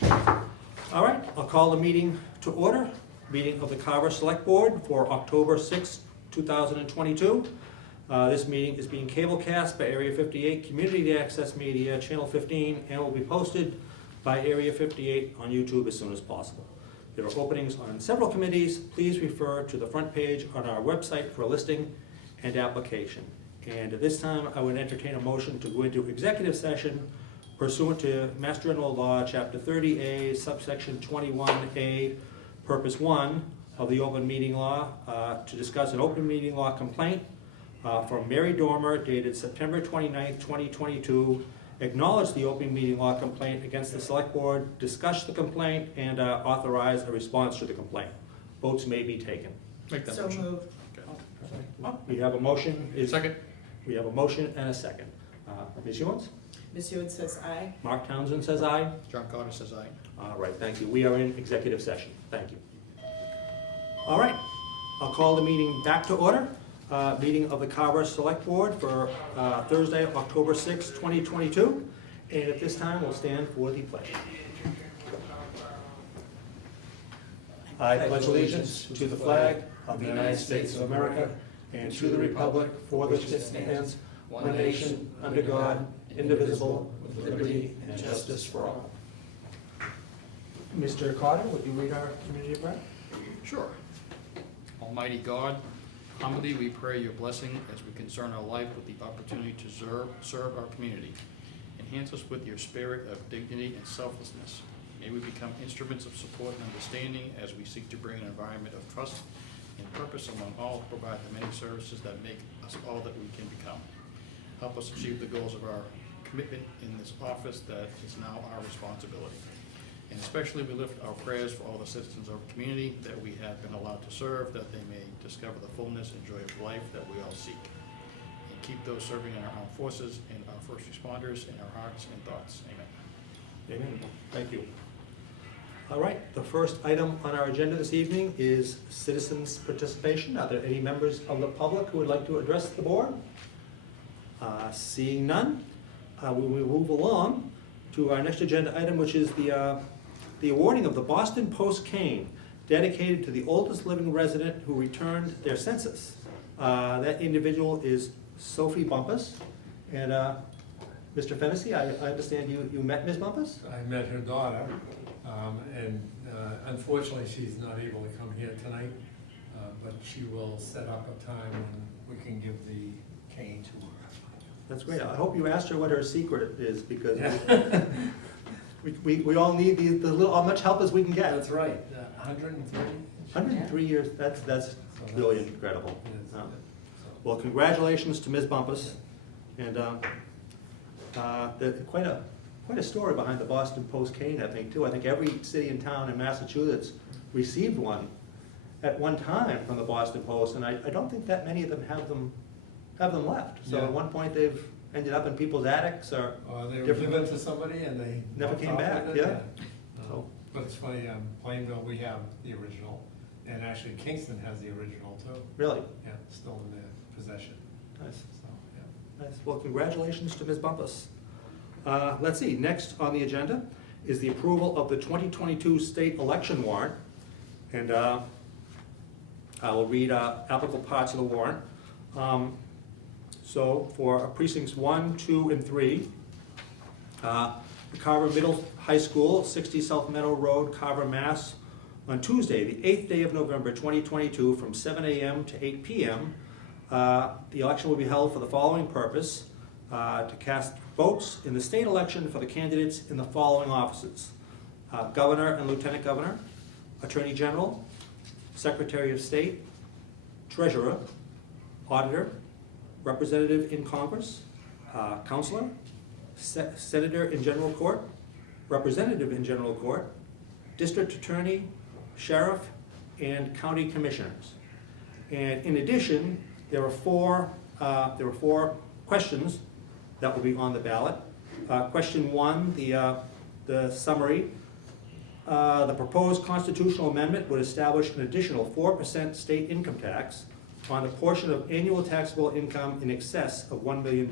All right, I'll call the meeting to order. Meeting of the Carver Select Board for October 6, 2022. This meeting is being cablecast by Area 58 Community Access Media, Channel 15, and will be posted by Area 58 on YouTube as soon as possible. There are openings on several committees. Please refer to the front page on our website for a listing and application. And at this time, I would entertain a motion to go into executive session pursuant to Mass General Law, Chapter 30A, subsection 21A, Purpose 1 of the Open Meeting Law, to discuss an open meeting law complaint from Mary Dormer dated September 29th, 2022. Acknowledge the open meeting law complaint against the Select Board, discuss the complaint, and authorize a response to the complaint. Votes may be taken. Make that So motion. moved. Okay. We have a motion. Second. We have a motion and a second. Ms. Ewens? Ms. Hewitt says aye. Mark Townsend says aye. John Carter says aye. All right, thank you. We are in executive session. Thank you. All right, I'll call the meeting back to order. Meeting of the Carver Select Board for Thursday, October 6, 2022. And at this time, we'll stand for the pledge. I pledge allegiance to the flag of the United States of America and to the republic for which it stands, one nation, under God, indivisible, with liberty and justice for all. Mr. Carter, would you read our community prayer? Sure. Almighty God, humbly we pray your blessing as we concern our life with the opportunity to serve our community. Enhance us with your spirit of dignity and selflessness. May we become instruments of support and understanding as we seek to bring an environment of trust and purpose among all who provide the many services that make us all that we can become. Help us achieve the goals of our commitment in this office that is now our responsibility. And especially we lift our prayers for all the citizens of our community that we have been allowed to serve, that they may discover the fullness and joy of life that we all seek. And keep those serving in our armed forces and our first responders in our hearts and thoughts. Amen. Amen. Thank you. All right, the first item on our agenda this evening is citizens' participation. Are there any members of the public who would like to address the board? Seeing none, we will move along to our next agenda item, which is the awarding of the Boston Post cane, dedicated to the oldest living resident who returned their census. That individual is Sophie Bumpus. And Mr. Fennessy, I understand you met Ms. Bumpus? I met her daughter, and unfortunately she's not able to come here tonight, but she will set up a time when we can give the cane to her. That's great. I hope you asked her what her secret is, because we all need the little, as much help as we can get. That's right, 103? 103 years, that's really incredible. Well, congratulations to Ms. Bumpus, and quite a story behind the Boston Post cane, I think, too. I think every city and town in Massachusetts received one at one time from the Boston Post, and I don't think that many of them have them left. So Yeah. at one point they've ended up in people's attics or They were different- given to somebody and they Never walked came off back, with it, yeah. So- But it's funny, Plainville, we have the original, and actually Kingston has the original too. Really Yeah, still in their possession, nice. so, yeah. Nice. Well, congratulations to Ms. Bumpus. Let's see, next on the agenda is the approval of the 2022 state election warrant. And I will read applicable parts of the warrant. So for precincts 1, 2, and 3, the Carver Middle High School, 60 South Meadow Road, Carver, Mass, on Tuesday, the 8th day of November 2022, from 7 a.m. to 8 p.m. The election will be held for the following purpose: to cast votes in the state election for the candidates in the following offices: Governor and Lieutenant Governor, Attorney General, Secretary of State, Treasurer, Auditor, Representative in Congress, Counselor, Senator in General Court, Representative in General Court, District Attorney, Sheriff, and County Commissioners. And in addition, there were four questions that will be on the ballot. Question 1, the summary. The proposed constitutional amendment would establish an additional 4% state income tax on a portion of annual taxable income in excess of $1 million.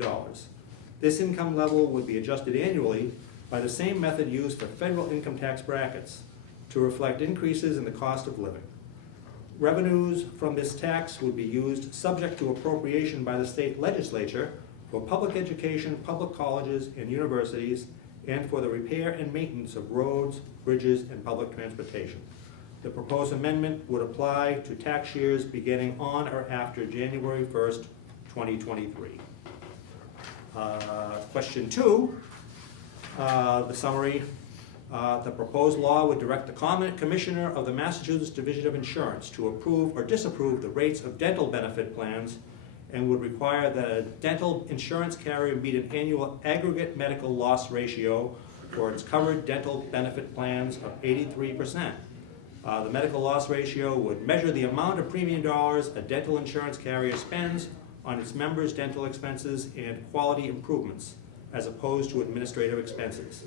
This income level would be adjusted annually by the same method used for federal income tax brackets to reflect increases in the cost of living. Revenues from this tax would be used subject to appropriation by the state legislature for public education, public colleges and universities, and for the repair and maintenance of roads, bridges, and public transportation. The proposed amendment would apply to tax years beginning on or after January 1st, 2023. Question 2, the summary. The proposed law would direct the Commissioner of the Massachusetts Division of Insurance to approve or disapprove the rates of dental benefit plans and would require that a dental insurance carrier meet an annual aggregate medical loss ratio for its covered dental benefit plans of 83%. The medical loss ratio would measure the amount of premium dollars a dental insurance carrier spends on its members' dental expenses and quality improvements, as opposed to administrative expenses.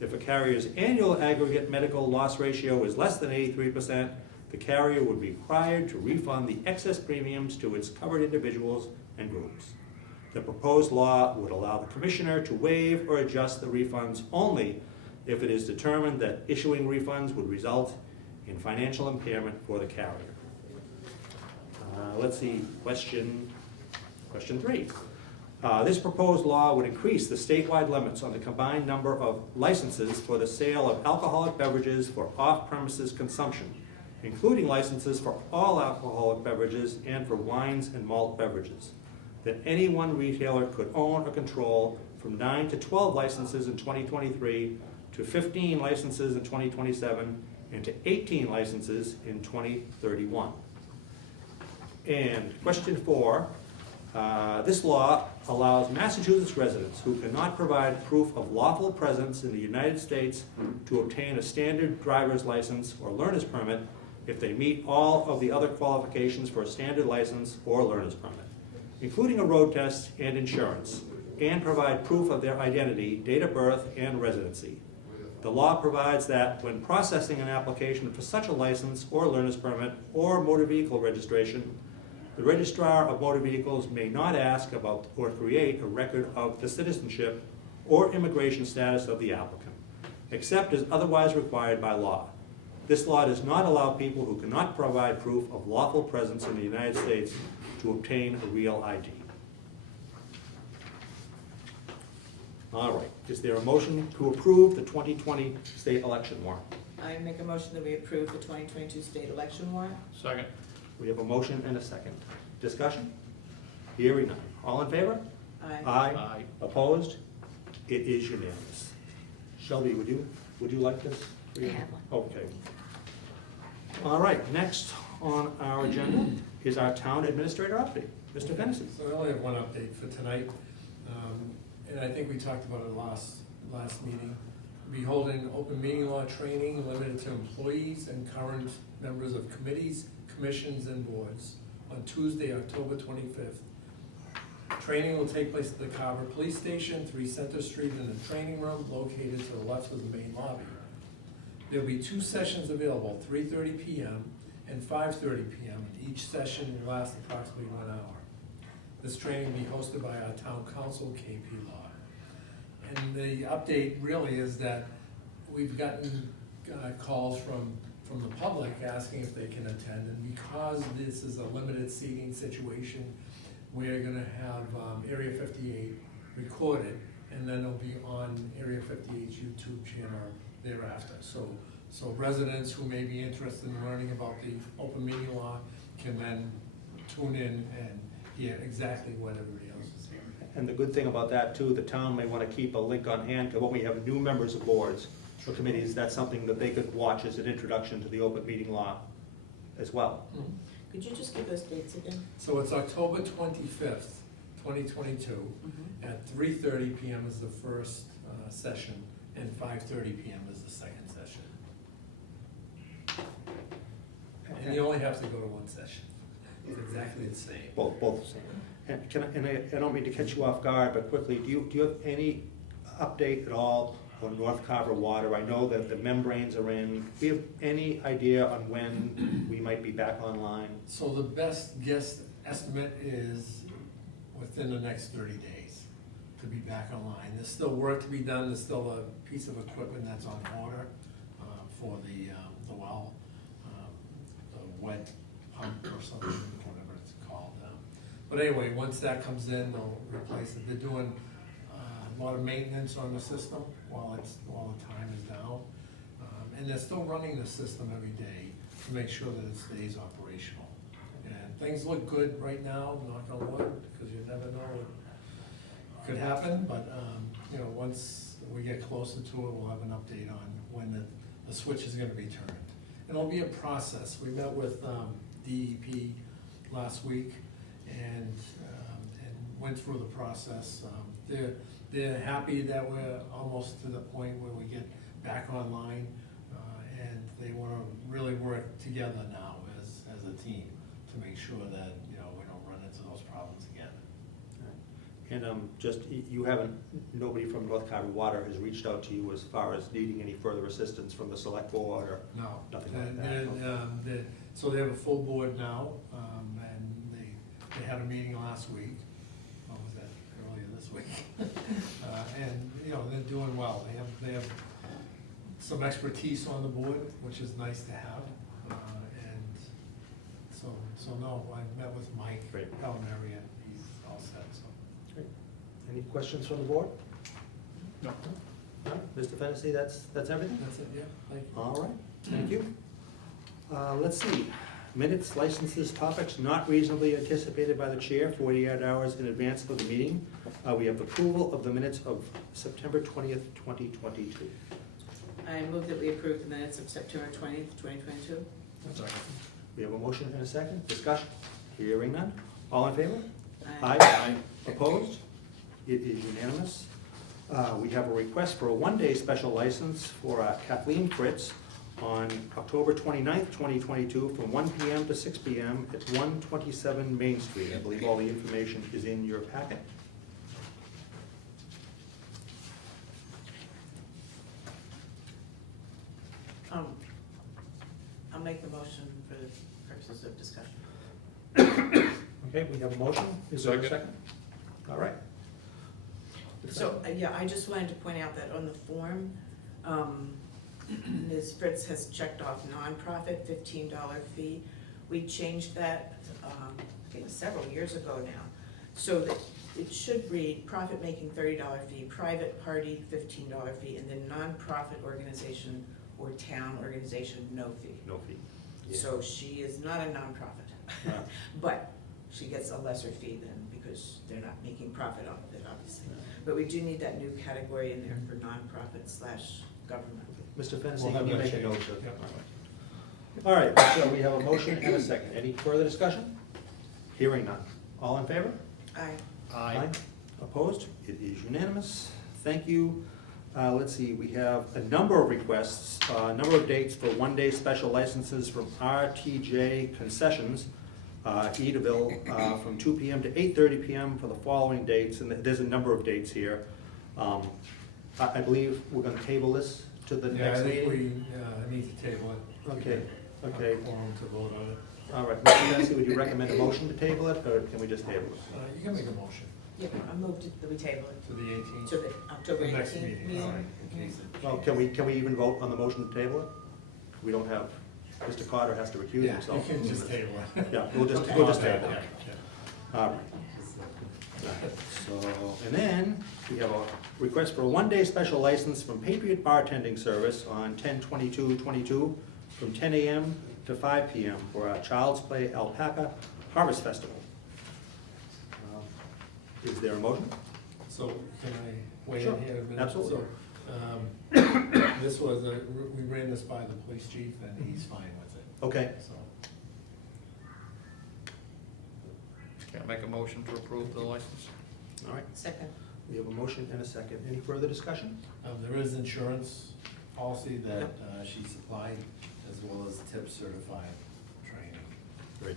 If a carrier's annual aggregate medical loss ratio is less than 83%, the carrier would be required to refund the excess premiums to its covered individuals and groups. The proposed law would allow the Commissioner to waive or adjust the refunds only if it is determined that issuing refunds would result in financial impairment for the carrier. Let's see, question 3. This proposed law would increase the statewide limits on the combined number of licenses for the sale of alcoholic beverages for off-premises consumption, including licenses for all alcoholic beverages and for wines and malt beverages, that any one retailer could own or control from 9 to 12 licenses in 2023 to 15 licenses in 2027 and to 18 licenses in 2031. And question 4, this law allows Massachusetts residents who cannot provide proof of lawful presence in the United States to obtain a standard driver's license or learner's permit if they meet all of the other qualifications for a standard license or learner's permit, including a road test and insurance, and provide proof of their identity, date of birth, and residency. The law provides that when processing an application for such a license or learner's permit or motor vehicle registration, the Registrar of Motor Vehicles may not ask about or create a record of the citizenship or immigration status of the applicant, except as otherwise required by law. This law does not allow people who cannot provide proof of lawful presence in the United States to obtain a real ID. All right, is there a motion to approve the 2020 state election warrant? I make a motion that we approve the 2022 state election warrant. Second. We have a motion and a second. Discussion? Hearing none. All in favor? Aye. Aye. Opposed? It is unanimous. Shelby, would you like this? I have one. Okay. All right, next on our agenda is our town administrator update. Mr. Fennessy. So I only have one update for tonight, and I think we talked about it last meeting. We'll be holding open meeting law training limited to employees and current members of committees, commissions, and boards on Tuesday, October 25th. Training will take place at the Carver Police Station, 3 Center Street, in the training room located to the left of the main lobby. There'll be 2 sessions available, 3:30 p.m. and 5:30 p.m. Each session will last approximately 1 hour. This training will be hosted by our town council, KP Law. And the update really is that we've gotten calls from the public asking if they can attend, and because this is a limited seating situation, we're gonna have Area 58 recorded, and then it'll be on Area 58's YouTube channel thereafter. So residents who may be interested in learning about the open meeting law can then tune in and hear exactly what everybody else is hearing. And the good thing about that too, the town may want to keep a link on hand, because when we have new members of boards or committees, that's something that they could watch as an introduction to the open meeting law as well. Could you just give those dates again? So it's October 25th, 2022, at 3:30 p.m. is the first session, and 5:30 p.m. is the second session. And you only have to go to one session. It's exactly the same. Both the same. And I don't mean to catch you off guard, but quickly, do you have any update at all on North Carver water? I know that the membranes are in. Do you have any idea on when we might be back online? So the best guess estimate is within the next 30 days to be back back online. There's still work to be done, there's still a piece of equipment that's on order for the well, the wet pump or something, whatever it's called. But anyway, once that comes in, they'll replace it. They're doing a lot of maintenance on the system while the time is down. And they're still running the system every day to make sure that it stays operational. And things look good right now, knock on wood, because you never know what could happen, but, you know, once we get closer to it, we'll have an update on when the switch is gonna be turned. And it'll be a process. We met with DEP last week and went through the process. They're happy that we're almost to the point where we get back online, and they wanna really work together now as a team to make sure that, you know, we don't run into those problems again. And just, you haven't, nobody from North Carver Water has reached out to you as far as needing any further assistance from the select board or No. nothing like that? So they have a full board now, and they had a meeting last week. What was that, earlier this week? And, you know, they're doing well. They have some expertise on the board, which is nice to have. And so no, I met with Mike Great. Palmieri, and he's all set, so. Great. Any questions from the board? No. No? Mr. Fennessy, that's everything? That's it, yeah, thank you. All right, thank you. Let's see, minutes, licenses, topics not reasonably anticipated by the chair 48 hours in advance of the meeting. We have approval of the minutes of September 20th, 2022. I move that we approve the minutes of September 20th, 2022. We have a motion and a second, discussion, hearing none, all in favor? Aye. Opposed? It is unanimous. We have a request for a one-day special license for Kathleen Fritz on October 29th, 2022, from 1 PM to 6 PM at 127 Main Street. I believe all the information is in your packet. I'll make the motion for the purposes of discussion. Okay, we have a motion. Is there a Second. second? All right. So, yeah, I just wanted to point out that on the form, Ms. Fritz has checked off nonprofit, $15 fee. We changed that, I think several years ago now, so that it should read profit-making $30 fee, private party $15 fee, and then nonprofit organization or town organization, no fee. No fee. Yeah. So she is not a nonprofit, Yeah. but she gets a lesser fee then because they're not making profit off of it, obviously. Yeah. But we do need that new category in there for nonprofit/government. Mr. Fennessy, We'll have can you that make a change. note of? Yep. All right, so we have a motion and a second. Any further discussion? Hearing none. All in favor? Aye. Opposed? It is unanimous. Thank you. Let's see, we have a number of requests, a number of dates for one-day special licenses from RTJ Concessions, Edaville, from 2 PM to 8:30 PM for the following dates, and there's a number of dates here. I believe we're gonna table this to the Yeah, I next think meeting. we need to table it. Okay. Have a quorum to vote on it. All right, Mr. Fennessy, would you recommend a motion to table it, or can we just table it? You can make a motion Yeah, I moved it, that we table it to the 18th. to the October The next 18th meeting, meeting. all right, in case it Well, can we even vote on the motion to table it? We don't have, Mr. Carter has to recuse Yeah, himself. you can just table it. Yeah, we'll just Okay. table it. Yeah. All right. So, and then we have a request for a one-day special license from Patriot Bartending Service on 10/22/22 from 10 AM to 5 PM for our Child's Play Alpaca Harvest Festival. Is there a motion? So can I weigh Sure, in here a minute? absolutely. So, this was, we ran this by the police chief and he's fine with it, Okay, so. Can I make a motion to approve the license? all right. Second. We have a motion and a second. Any further discussion? There is insurance policy that Yep. she supplied, as well as tip certified training. Great.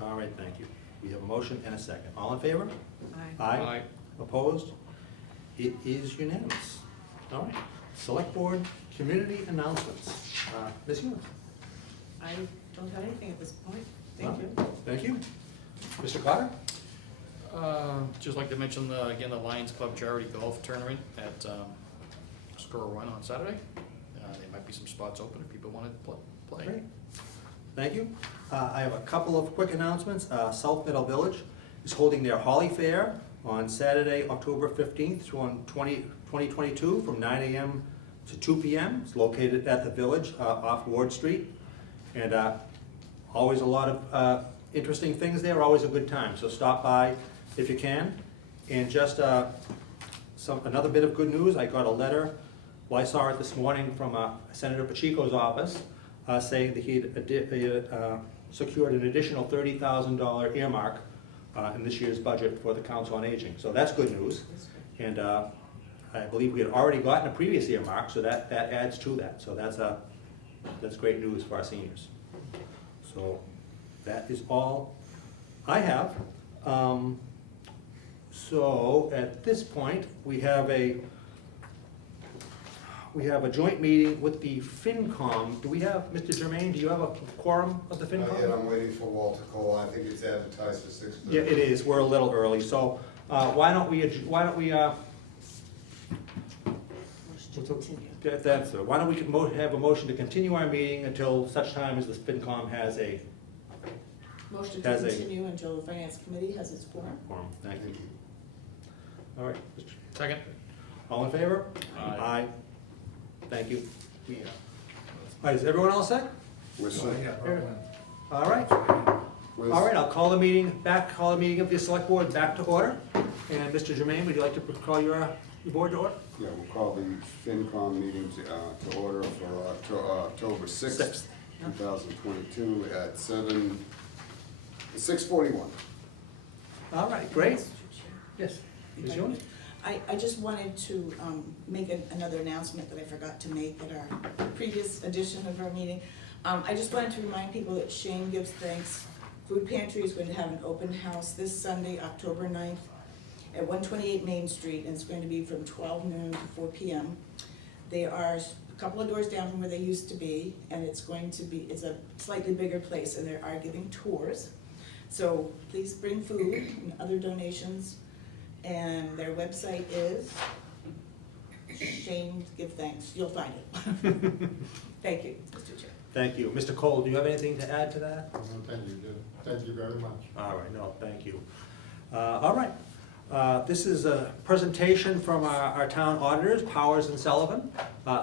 All right, thank you. We have a motion and a second. All in favor? Aye. Opposed? It is unanimous. All right. Select Board Community Announcements. Ms. Hewens? I don't have anything at this point. Thank No? you. Thank you. Mr. Carter? Just like to mention, again, the Lions Club Charity Golf Tournament at Score One on Saturday. There might be some spots open if people want to play. Great. Thank you. I have a couple of quick announcements. South Middle Village is holding their Holly Fair on Saturday, October 15th, 2022, from 9 a.m. to 2 p.m. It's located at the Village off Ward Street. And always a lot of interesting things there, always a good time. So stop by if you can. And just another bit of good news, I got a letter, well, I saw it this morning from Senator Pacheco's office, saying that he had secured an additional $30,000 earmark in this year's budget for the Council on Aging. So that's good news. And I believe we had already gotten a previous earmark, so that adds to that. So that's great news for our seniors. So that is all I have. So at this point, we have a joint meeting with the FinCom. Do we have, Mr. Germain, do you have a quorum of the FinCom? Not yet, I'm waiting for Walter Cole, I think it's advertised for 6:30. Yeah, it is, we're a little early, so why don't we have a motion to continue our meeting until such time as the FinCom has a Motion to Has a- continue until the Finance Committee has its quorum. quorum. Thank you. All right, Second. all in favor? Aye. Thank you. All right, is everyone all set? We're set. All right. We're- All right, I'll call the meeting of the Select Board back to order. And Mr. Germain, would you like to call your board to order? Yeah, we'll call the FinCom meeting to order for October 6th, 2022 at 6:41. All right, great. Yes, Ms. Jones? I just wanted to make another announcement that I forgot to make at our previous edition of our meeting. I just wanted to remind people that Shane Gives Thanks Food Pantry is going to have an open house this Sunday, October 9th, at 128 Main Street, and it's going to be from 12 noon to 4 p.m. They are a couple of doors down from where they used to be, and it's a slightly bigger place, and they are giving tours. So please bring food and other donations, and their website is Shane Give Thanks. You'll find it. Thank you, Mr. Chair. Thank you. Mr. Cole, do you have anything to add to that? No, thank you, Jim. Thank you very much. All right, no, thank you. All right. This is a presentation from our town auditors, Powers and Sullivan.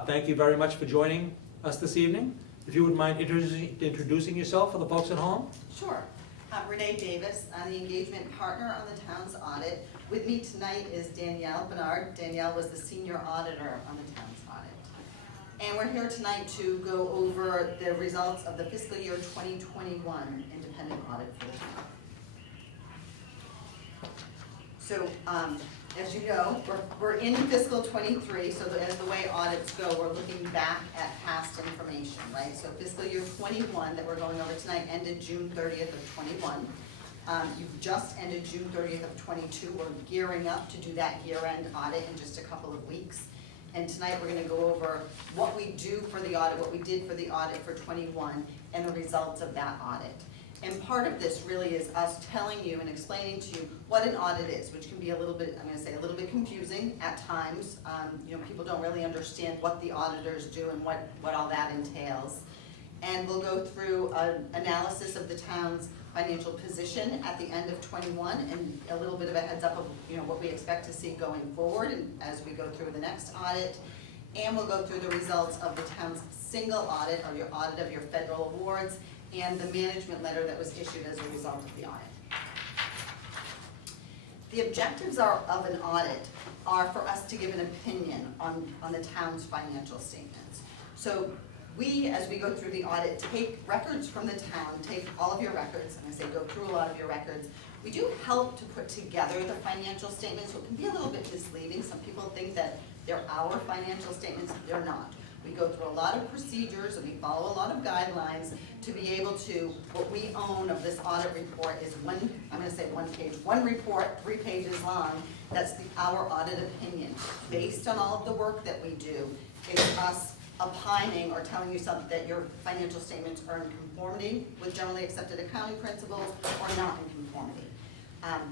Thank you very much for joining us this evening. If you wouldn't mind introducing yourself for the folks at home? Sure. I'm Renee Davis. I'm the engagement partner on the town's audit. With me tonight is Danielle Bernard. Danielle was the senior auditor on the town's audit. And we're here tonight to go over the results of the fiscal year 2021 independent audit for the town. So, as you know, we're in fiscal 23, so as the way audits go, we're looking back at past information, right? So fiscal year 21 that we're going over tonight ended June 30th of 21. You've just ended June 30th of 22. We're gearing up to do that year-end audit in just a couple of weeks. And tonight we're gonna go over what we do for the audit, what we did for the audit for 21, and the results of that audit. And part of this really is us telling you and explaining to you what an audit is, which can be a little bit, I'm gonna say, a little bit confusing at times. People don't really understand what the auditors do and what all that entails. And we'll go through an analysis of the town's financial position at the end of 21 and a little bit of a heads up of what we expect to see going forward and as we go through the next audit. And we'll go through the results of the town's single audit, or your audit of your federal awards, and the management letter that was issued as a result of the audit. The objectives of an audit are for us to give an opinion on the town's financial statements. So we, as we go through the audit, take records from the town, take all of your records, and I say go through a lot of your records. We do help to put together the financial statements, so it can be a little bit misleading. Some people think that they're our financial statements, they're not. We go through a lot of procedures and we follow a lot of guidelines to be able to, what we own of this audit report is one page, one report, 3 pages long. That's our audit opinion. Based on all of the work that we do, it's us opining or telling you something that your financial statements are in conformity with generally accepted accounting principles or not in conformity.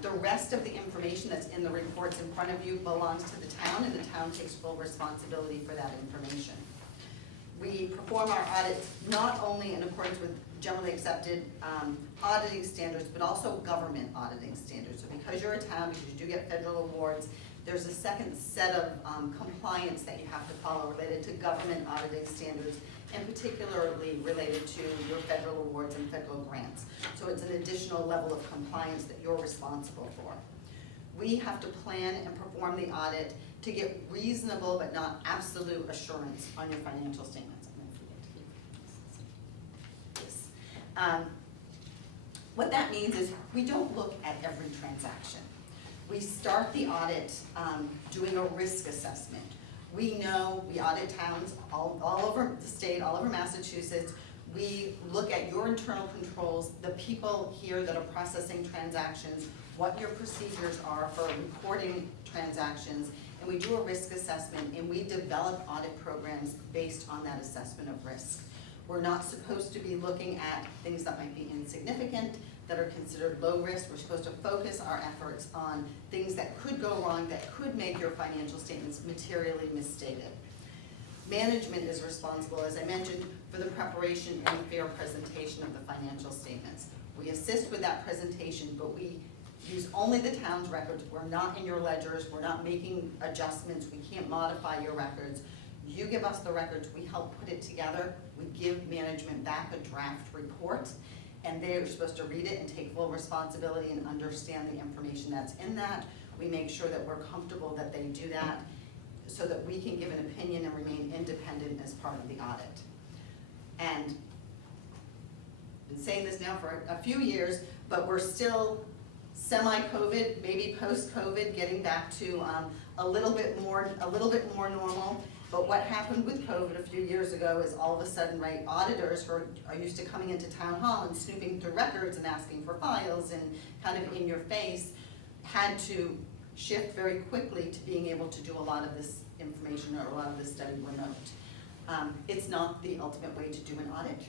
The rest of the information that's in the reports in front of you belongs to the town, and the town takes full responsibility for that information. We perform our audits not only in accordance with generally accepted auditing standards, but also government auditing standards. So because you're a town, because you do get federal awards, there's a second set of compliance that you have to follow related to government auditing standards, and particularly related to your federal awards and federal grants. So it's an additional level of compliance that you're responsible for. We have to plan and perform the audit to get reasonable but not absolute assurance on your financial statements. I'm gonna forget to keep this. What that means is we don't look at every transaction. We start the audit doing a risk assessment. We know we audit towns all over the state, all over Massachusetts. We look at your internal controls, the people here that are processing transactions, what your procedures are for recording transactions, and we do a risk assessment, and we develop audit programs based on that assessment of risk. We're not supposed to be looking at things that might be insignificant, that are considered low risk. We're supposed to focus our efforts on things that could go wrong, that could make your financial statements materially misstated. Management is responsible, as I mentioned, for the preparation and fair presentation of the financial statements. We assist with that presentation, but we use only the town's records. We're not in your ledgers. We're not making adjustments. We can't modify your records. You give us the records. We help put it together. We give management back a draft report, and they're supposed to read it and take full responsibility and understand the information that's in that. We make sure that we're comfortable that they do that so that we can give an opinion and remain independent as part of the audit. And I've been saying this now for a few years, but we're still semi-COVID, maybe post-COVID, getting back to a little bit more normal. But what happened with COVID a few years ago is all of a sudden, right, auditors who are used to coming into town hall and snooping through records and asking for files and kind of in your face, had to shift very quickly to being able to do a lot of this information or a lot of this study remote. It's not the ultimate way to do an audit.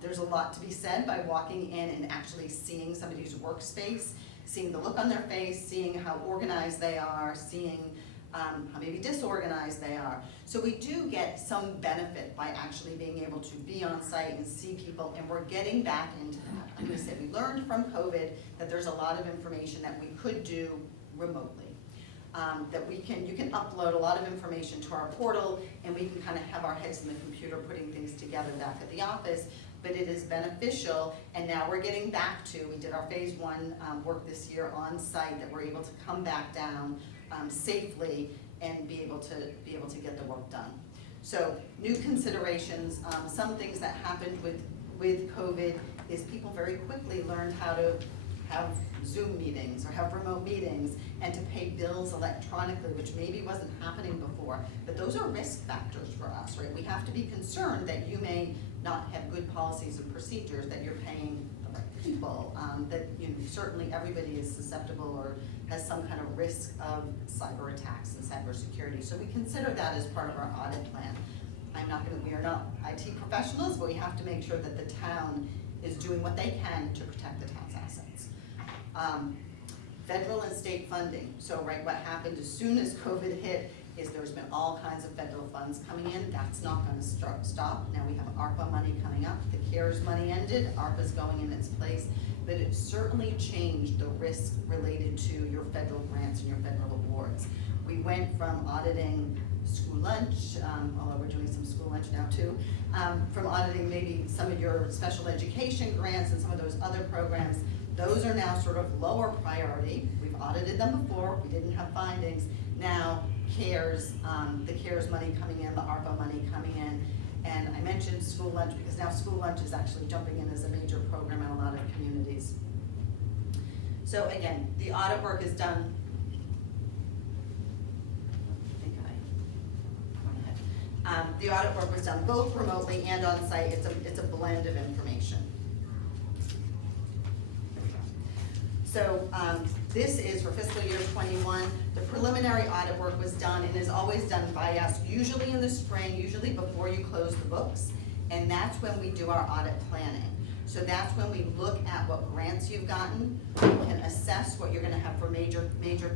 There's a lot to be said by walking in and actually seeing somebody's workspace, seeing the look on their face, seeing how organized they are, seeing how maybe disorganized they are. So we do get some benefit by actually being able to be on site and see people, and we're getting back into that. I'm gonna say we learned from COVID that there's a lot of information that we could do remotely. That you can upload a lot of information to our portal, and we can kind of have our heads in the computer putting things together back at the office, but it is beneficial, and now we're getting back to, we did our phase 1 work this year on site, that we're able to come back down safely and be able to get the work done. So new considerations, some things that happened with COVID is people very quickly learned how to have Zoom meetings or have remote meetings and to pay bills electronically, which maybe wasn't happening before. But those are risk factors for us, right? We have to be concerned that you may not have good policies and procedures, that you're paying the right people, that certainly everybody is susceptible or has some kind of risk of cyber attacks and cybersecurity. So we consider that as part of our audit plan. We are not IT professionals, but we have to make sure that the town is doing what they can to protect the town's assets. Federal and state funding. So right, what happened as soon as COVID hit is there's been all kinds of federal funds coming in. That's not going to stop. Now we have ARPA money coming up. The CARES money ended. ARPA's going in its place. But it certainly changed the risk related to your federal grants and your federal awards. We went from auditing school lunch, although we're doing some school lunch now too, from auditing maybe some of your special education grants and some of those other programs. Those are now sort of lower priority. We've audited them before, we didn't have findings. Now CARES, the CARES money coming in, the ARPA money coming in, and I mentioned school lunch because now school lunch is actually jumping in as a major program in a lot of communities. So again, the audit work is done. The audit work was done both remotely and on site. It's a blend of information. So this is for fiscal year 21. The preliminary audit work was done and is always done by us, usually in the spring, usually before you close the books, and that's when we do our audit planning. So that's when we look at what grants you've gotten, we can assess what you're gonna have for major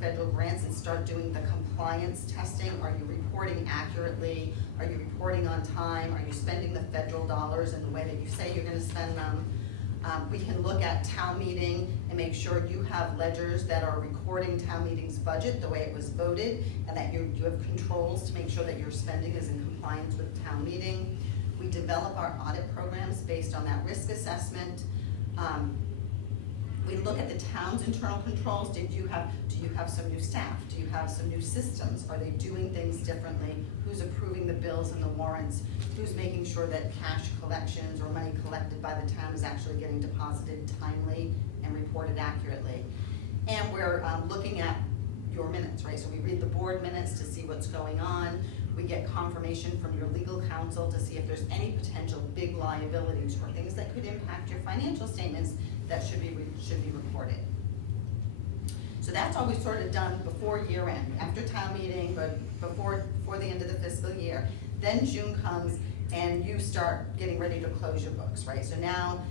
federal grants and start doing the compliance testing. Are you reporting accurately? Are you reporting on time? Are you spending the federal dollars in the way that you say you're gonna spend them? We can look at town meeting and make sure you have ledgers that are recording town meeting's budget the way it was voted, and that you have controls to make sure that your spending is in compliance with town meeting. We develop our audit programs based on that risk assessment. We look at the town's internal controls. Do you have some new staff? Do you have some new systems? Are they doing things differently? Who's approving the bills and the warrants? Who's making sure that cash collections or money collected by the town is actually getting deposited timely and reported accurately? And we're looking at your minutes, right? So we read the board minutes to see what's going on. We get confirmation from your legal counsel to see if there's any potential big liabilities or things that could impact your financial statements that should be reported. So that's always sort of done before year end, after town meeting, but before the end of the fiscal year. Then June comes and you start getting ready to close your books, right? So now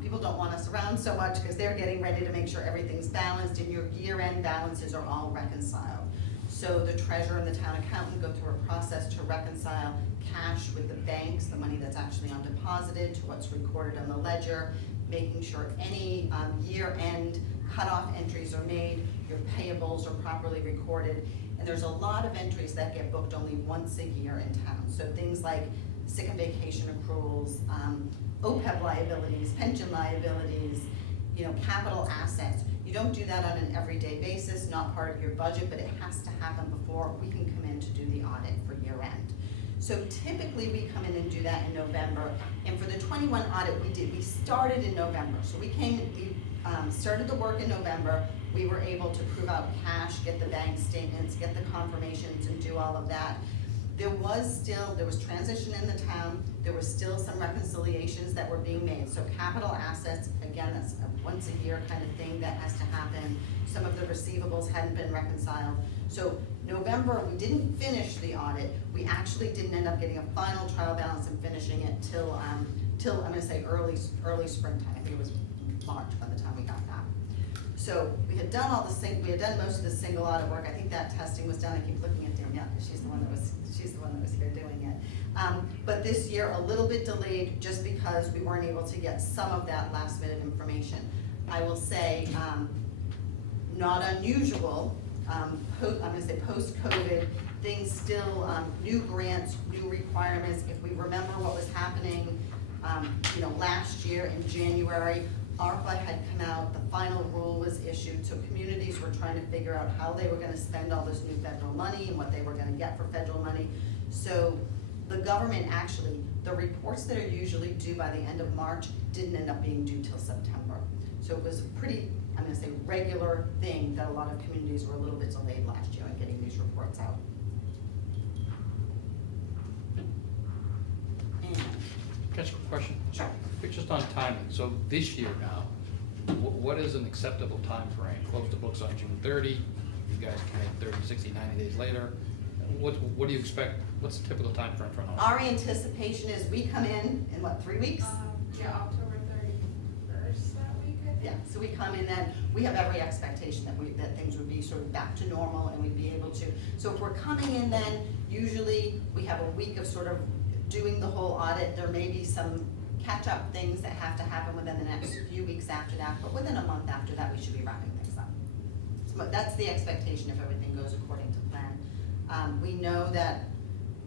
people don't want us around so much because they're getting ready to make sure everything's balanced and your year end balances are all reconciled. So the treasurer and the town accountant go through a process to reconcile cash with the banks, the money that's actually undeposited, to what's recorded on the ledger, making sure any year-end cutoff entries are made, your payables are properly recorded, and there's a lot of entries that get booked only once a year in town. So things like sick and vacation accruals, OPEB liabilities, pension liabilities, capital assets. You don't do that on an everyday basis, not part of your budget, but it has to happen before we can come in to do the audit for year end. So typically we come in and do that in November, and for the 21 audit we started in November. So we started the work in November. We were able to prove out cash, get the bank statements, get the confirmations, and do all of that. There was transition in the town. There was still some reconciliations that were being made. So capital assets, again, that's a once a year kind of thing that has to happen. Some of the receivables hadn't been reconciled. So November, we didn't finish the audit. We actually didn't end up getting a final trial balance and finishing it till I'm gonna say early springtime. I think it was March by the time we got that. So we had done most of the single audit work. I think that testing was done. I keep looking at Danielle because she's the one that was here doing it. But this year a little bit delayed just because we weren't able to get some of that last minute information. I will say, not unusual. I'm gonna say post-COVID, things still, new grants, new requirements. If we remember what was happening, last year in January, ARPA had come out, the final rule was issued, so communities were trying to figure out how they were gonna spend all this new federal money and what they were gonna get for federal money. So the government actually, the reports that are usually due by the end of March didn't end up being due till September. So it was a pretty, I'm gonna say, regular thing that a lot of communities were a little bit delayed last year in getting these reports out. And, Can I ask a question? Sure. Just on timing, so this year now, what is an acceptable time frame? Close the books on June 30, you guys commit 30, 60, 90 days later. What do you expect, what's the typical time frame for an audit? our anticipation is we come in what, 3 weeks? Yeah, October 31st that week, I think. Yeah, so we come in then, we have every expectation that things would be sort of back to normal and we'd be able to. So if we're coming in then, usually we have a week of sort of doing the whole audit. There may be some catch-up things that have to happen within the next few weeks after that, but within a month after that, we should be wrapping things up. So that's the expectation if everything goes according to plan. We know that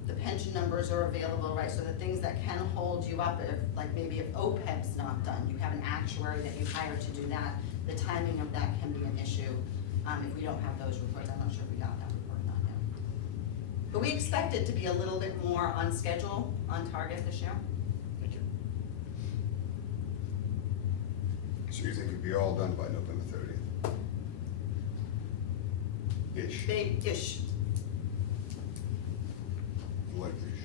the pension numbers are available, right? So the things that can hold you up, like maybe if OPEB's not done, you have an actuary that you hire to do that, the timing of that can be an issue. If we don't have those reports, I'm not sure if we got that report or not yet. But we expect it to be a little bit more on schedule, on target this year. Thank you. So you think it'd be all done by November 30th? Ish. Ish. What ish?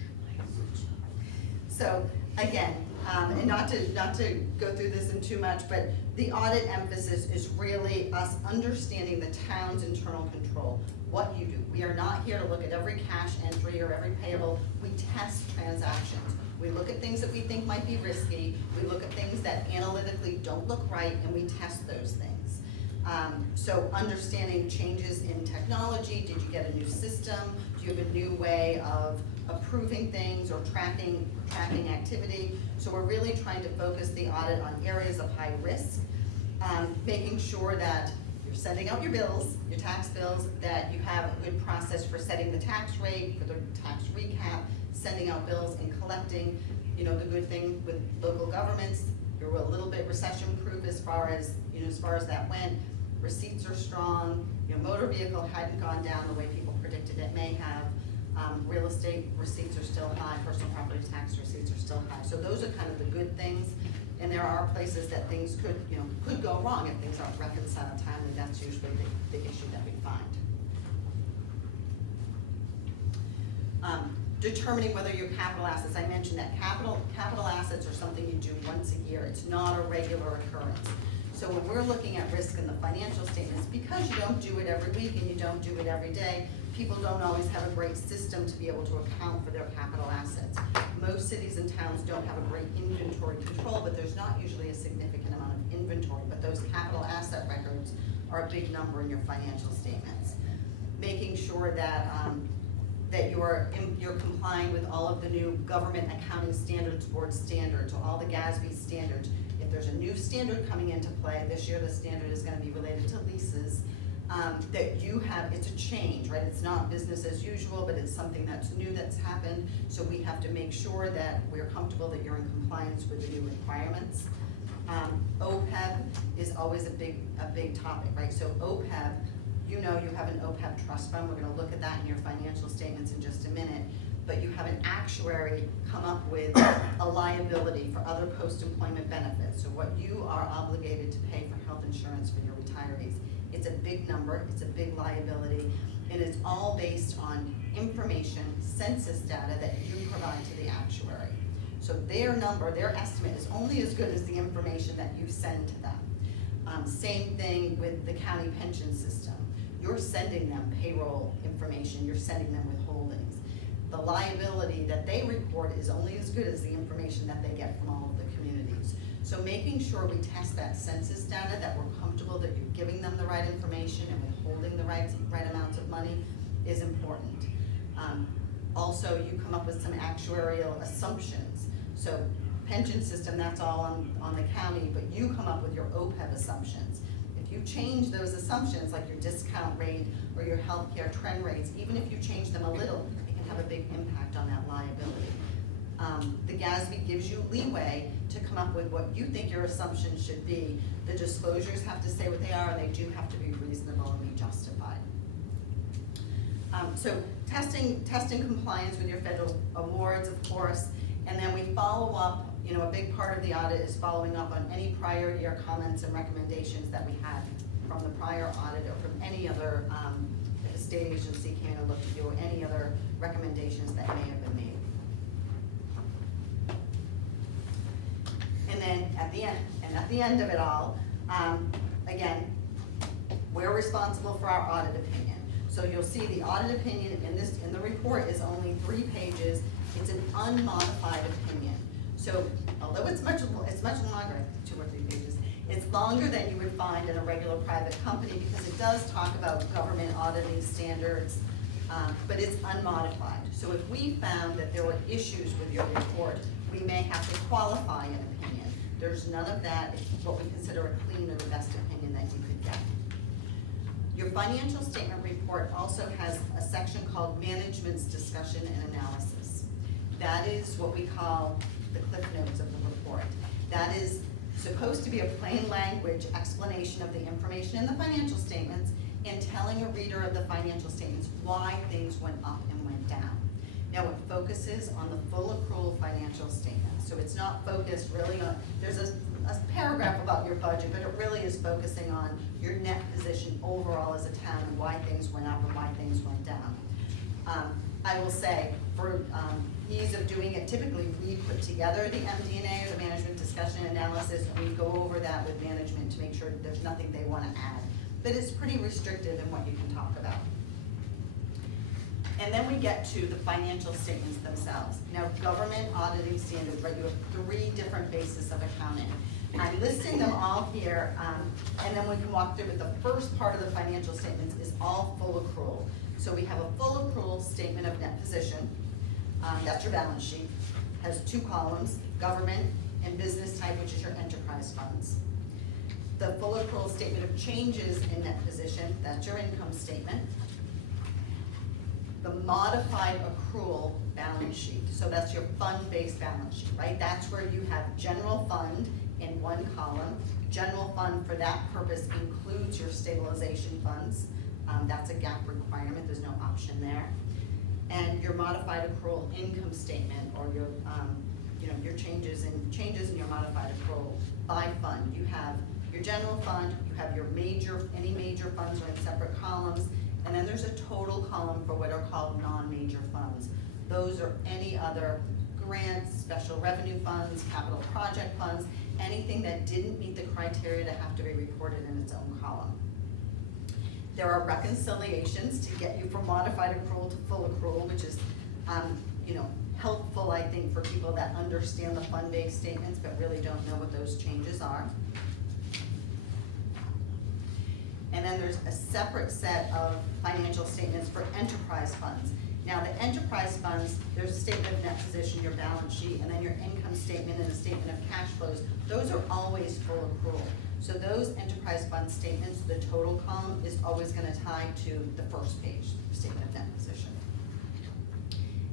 So again, and not to go through this in too much, but the audit emphasis is really us understanding the town's internal control, what you do. We are not here to look at every cash entry or every payable. We test transactions. We look at things that we think might be risky, we look at things that analytically don't look right, and we test those things. So understanding changes in technology, did you get a new system? Do you have a new way of approving things or tracking activity? So we're really trying to focus the audit on areas of high risk, making sure that you're sending out your bills, your tax bills, that you have a good process for setting the tax rate, for the tax recap, sending out bills and collecting. You know, the good thing with local governments, you're a little bit recession-proof as far as that went. Receipts are strong, motor vehicle hadn't gone down the way people predicted it may have. Real estate receipts are still high, personal property tax receipts are still high. So those are kind of the good things. And there are places that things could go wrong if things aren't reconciled timely. That's usually the issue that we find. Determining whether your capital assets, I mentioned that capital assets are something you do once a year. It's not a regular occurrence. So when we're looking at risk in the financial statements, because you don't do it every week and you don't do it every day, people don't always have a great system to be able to account for their capital assets. Most cities and towns don't have a great inventory control, but there's not usually a significant amount of inventory, but those capital asset records are a big number in your financial statements. Making sure that you're complying with all of the new government accounting standards, board standards, or all the GASB standards. If there's a new standard coming into play, this year the standard is going to be related to leases, that you have, it's a change, right? It's not business as usual, but it's something that's new that's happened. So we have to make sure that we're comfortable that you're in compliance with the new requirements. OPEB is always a big topic, right? So OPEB, you have an OPEB trust fund. We're going to look at that in your financial statements in just a minute. But you have an actuary come up with a liability for other post-employment benefits. So what you are obligated to pay for health insurance for your retirees. It's a big number, it's a big liability, and it's all based on information, census data that you provide to the actuary. So their number, their estimate is only as good as the information that you send to them. Same thing with the county pension system. You're sending them payroll information, you're sending them withholdings. The liability that they report is only as good as the information that they get from all of the communities. So making sure we test that census data, that we're comfortable that you're giving them the right information and withholding the right amounts of money is important. Also, you come up with some actuarial assumptions. So pension system, that's all on the county, but you come up with your OPEB assumptions. If you change those assumptions, like your discount rate or your healthcare trend rates, even if you change them a little, it can have a big impact on that liability. The GASB gives you leeway to come up with what you think your assumptions should be. The disclosures have to say what they are, and they do have to be reasonable and be justified. So testing compliance with your federal awards, of course, and then we follow up. A big part of the audit is following up on any prior year comments and recommendations that we had from the prior audit or from any other state agency came and looked at you, or any other recommendations that may have been made. And then at the end of it all, again, we're responsible for our audit opinion. So you'll see the audit opinion in the report is only 3 pages. It's an unmodified opinion. So although it's much longer, 2 or 3 pages, it's longer than you would find in a regular private company because it does talk about government auditing standards, but it's unmodified. So if we found that there were issues with your report, we may have to qualify an opinion. There's none of that. It's what we consider a clean or the best opinion that you could get. Your financial statement report also has a section called Management's Discussion and Analysis. That is what we call the cliff notes of the report. That is supposed to be a plain language explanation of the information in the financial statements and telling a reader of the financial statements why things went up and went down. Now it focuses on the full accrual financial statement. So it's not focused really on, there's a paragraph about your budget, but it really is focusing on your net position overall as a town and why things went up and why things went down. I will say, for ease of doing it, typically we put together the MD&A, or the management discussion analysis, and we go over that with management to make sure that there's nothing they want to add. But it's pretty restrictive in what you can talk about. And then we get to the financial statements themselves. Now, government auditing standards, right, you have 3 different bases of accounting. I'm listing them all here, and then we can walk through it. The first part of the financial statements is all full accrual. So we have a full accrual statement of net position. That's your balance sheet. Has 2 columns, government and business type, which is your enterprise funds. The full accrual statement of changes in net position, that's your income statement. The modified accrual balance sheet, so that's your fund-based balance sheet, right? That's where you have general fund in 1 column. General fund for that purpose includes your stabilization funds. That's a GAAP requirement, there's no option there. And your modified accrual income statement, or your, your changes in your modified accrual by fund. You have your general fund, you have your any major funds are in separate columns, and then there's a total column for what are called non-major funds. Those are any other grants, special revenue funds, capital project funds, anything that didn't meet the criteria to have to be reported in its own column. There are reconciliations to get you from modified accrual to full accrual, which is, helpful, I think, for people that understand the fund-based statements but really don't know what those changes are. And then there's a separate set of financial statements for enterprise funds. Now, the enterprise funds, there's a statement of net position, your balance sheet, and then your income statement and a statement of cash flows. Those are always full accrual. So those enterprise fund statements, the total column is always going to tie to the first page, statement of net position.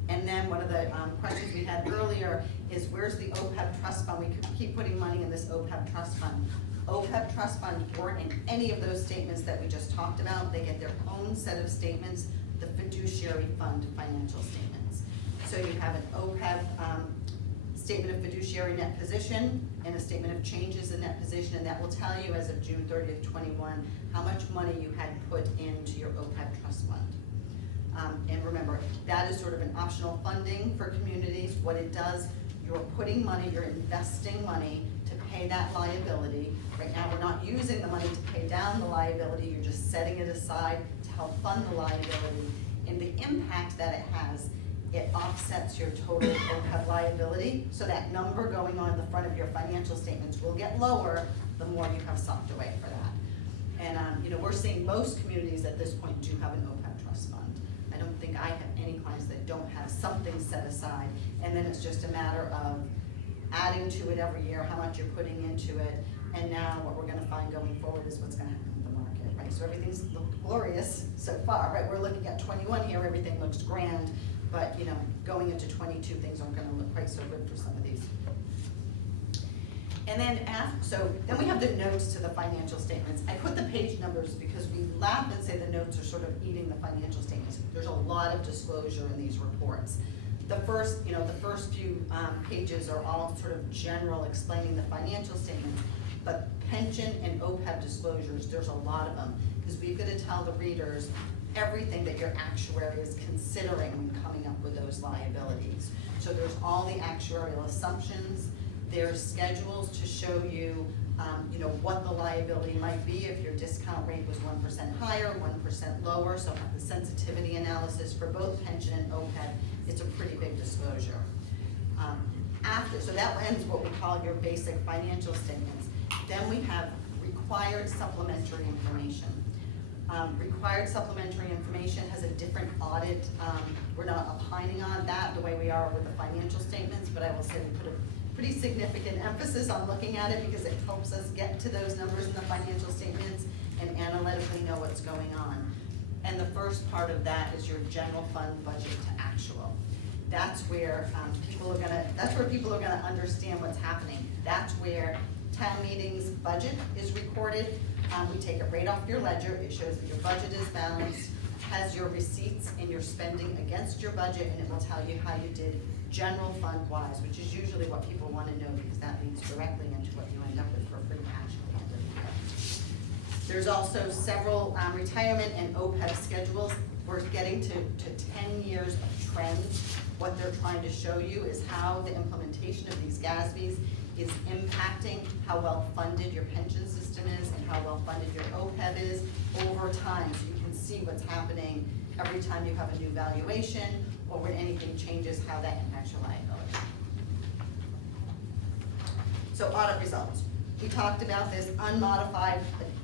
And then one of the questions we had earlier is, where's the OPEB trust fund? We keep putting money in this OPEB trust fund. OPEB trust fund weren't in any of those statements that we just talked about. They get their own set of statements, the fiduciary fund financial statements. So you have an OPEB statement of fiduciary net position and a statement of changes in net position, and that will tell you as of June 30th, 21, how much money you had put into your OPEB trust fund. And remember, that is sort of an optional funding for communities. What it does, you're putting money, you're investing money to pay that liability. Right now, we're not using the money to pay down the liability, you're just setting it aside to help fund the liability. And the impact that it has, it offsets your total OPEB liability, so that number going on the front of your financial statements will get lower the more you have socked away for that. And we're seeing most communities at this point do have an OPEB trust fund. I don't think I have any clients that don't have something set aside, and then it's just a matter of adding to it every year, how much you're putting into it, and now what we're gonna find going forward is what's gonna happen with the market, right? So everything's looked glorious so far, right? We're looking at 21 here, everything looks grand, but going into 22, things aren't gonna look quite so good for some of these. And then then we have the notes to the financial statements. I put the page numbers because we laugh and say the notes are sort of eating the financial statements. There's a lot of disclosure in these reports. The first few pages are all sort of general explaining the financial statements, but pension and OPEB disclosures, there's a lot of them, because we've got to tell the readers everything that your actuary is considering when coming up with those liabilities. So there's all the actuarial assumptions, there's schedules to show you, what the liability might be if your discount rate was 1% higher, 1% lower, so have the sensitivity analysis for both pension and OPEB. It's a pretty big disclosure. So that ends what we call your basic financial statements. Then we have required supplementary information. Required supplementary information has a different audit. We're not opining on that the way we are with the financial statements, but I will say we put a pretty significant emphasis on looking at it because it helps us get to those numbers in the financial statements and analytically know what's going on. And the first part of that is your general fund budget to actual. That's where people are gonna understand what's happening. That's where town meeting's budget is recorded. We take it right off your ledger. It shows that your budget is balanced, has your receipts and your spending against your budget, and it will tell you how you did general fund wise, which is usually what people want to know because that leads directly into what you end up with for free cash at the end of the year. There's also several retirement and OPEB schedules. We're getting to 10 years of trends. What they're trying to show you is how the implementation of these GASBs is impacting how well funded your pension system is and how well funded your OPEB is over time. So you can see what's happening every time you have a new valuation or when anything changes, how that impacts your liability. So audit results. We talked about this unmodified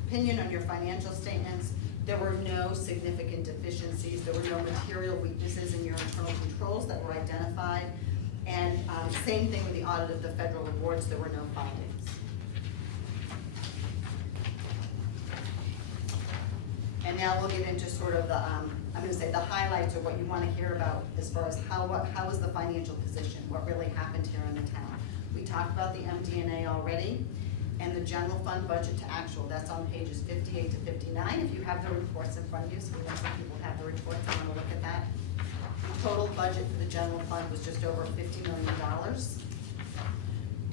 opinion on your financial statements. There were no significant deficiencies. There were no material weaknesses in your internal controls that were identified. And same thing with the audit of the federal awards. There were no findings. And now we'll get into sort of the, I'm gonna say the highlights of what you wanna hear about as far as how is the financial position, what really happened here in the town. We talked about the MD&A already, and the general fund budget to actual, that's on pages 58 to 59. If you have the reports in front of you, so we know some people have the reports, I wanna look at that. The total budget for the general fund was just over $50 million.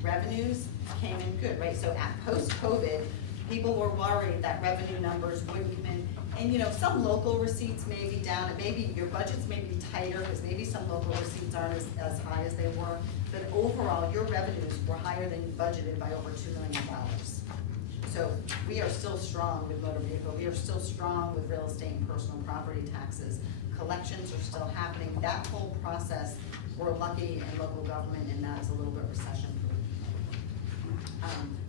Revenues came in good, right? So at post-COVID, people were worried that revenue numbers wouldn't come in. And you know, some local receipts may be down, and maybe your budgets may be tighter, because maybe some local receipts aren't as high as they were. But overall, your revenues were higher than you budgeted by over $2 million. So we are still strong with motor vehicle, we are still strong with real estate and personal property taxes. Collections are still happening. That whole process, we're lucky in local government, and that is a little bit recession-proof.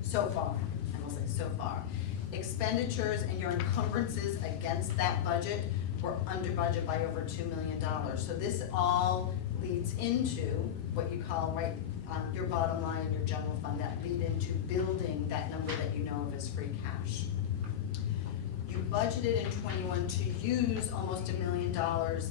So far, I will say so far. Expenditures and your encumbrances against that budget were under budget by over $2 million. So this all leads into what you call, right, your bottom line, your general fund, that lead into building that number that you know of as free cash. You budgeted in 21 to use almost $1 million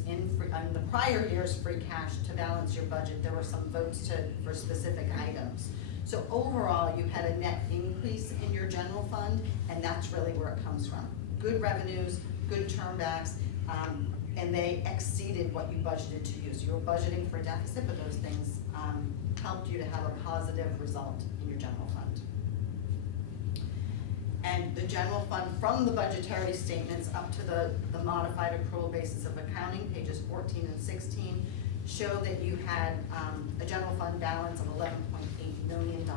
in the prior year's free cash to balance your budget. There were some votes for specific items. So overall, you had a net increase in your general fund, and that's really where it comes from. Good revenues, good turnbacks, and they exceeded what you budgeted to use. You were budgeting for a deficit, but those things helped you to have a positive result in your general fund. And the general fund, from the budgetary statements up to the modified accrual basis of accounting, pages 14 and 16, show that you had a general fund balance of $11.8 million.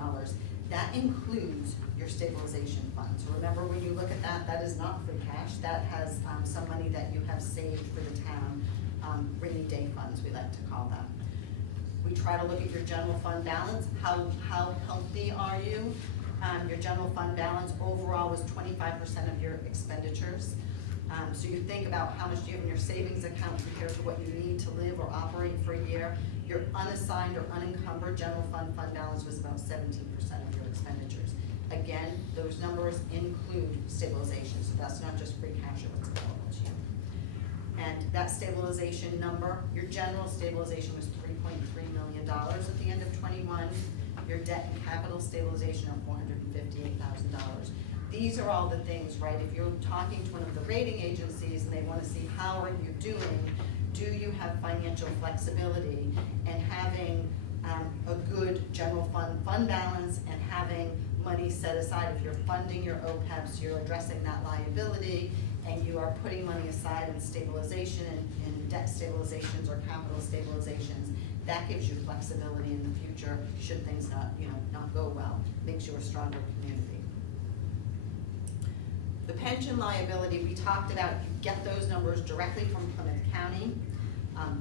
That includes your stabilization fund. So remember, when you look at that, that is not free cash. That has some money that you have saved for the town, rainy day funds, we like to call them. We try to look at your general fund balance. How healthy are you? Your general fund balance overall was 25% of your expenditures. So you think about how much do you have in your savings account compared to what you need to live or operate for a year. Your unassigned or unencumbered general fund balance was about 17% of your expenditures. Again, those numbers include stabilization, so that's not just free cash or what's available to you. And that stabilization number, your general stabilization was $3.3 million at the end of 21. Your debt and capital stabilization of $458,000. These are all the things, right? If you're talking to one of the rating agencies and they want to see how are you doing, do you have financial flexibility, and having a good general fund balance and having money set aside. If you're funding your OPEBs, you're addressing that liability, and you are putting money aside in stabilization and debt stabilizations or capital stabilizations. That gives you flexibility in the future should things not go well. Makes you a stronger community. The pension liability we talked about, you get those numbers directly from Plymouth County.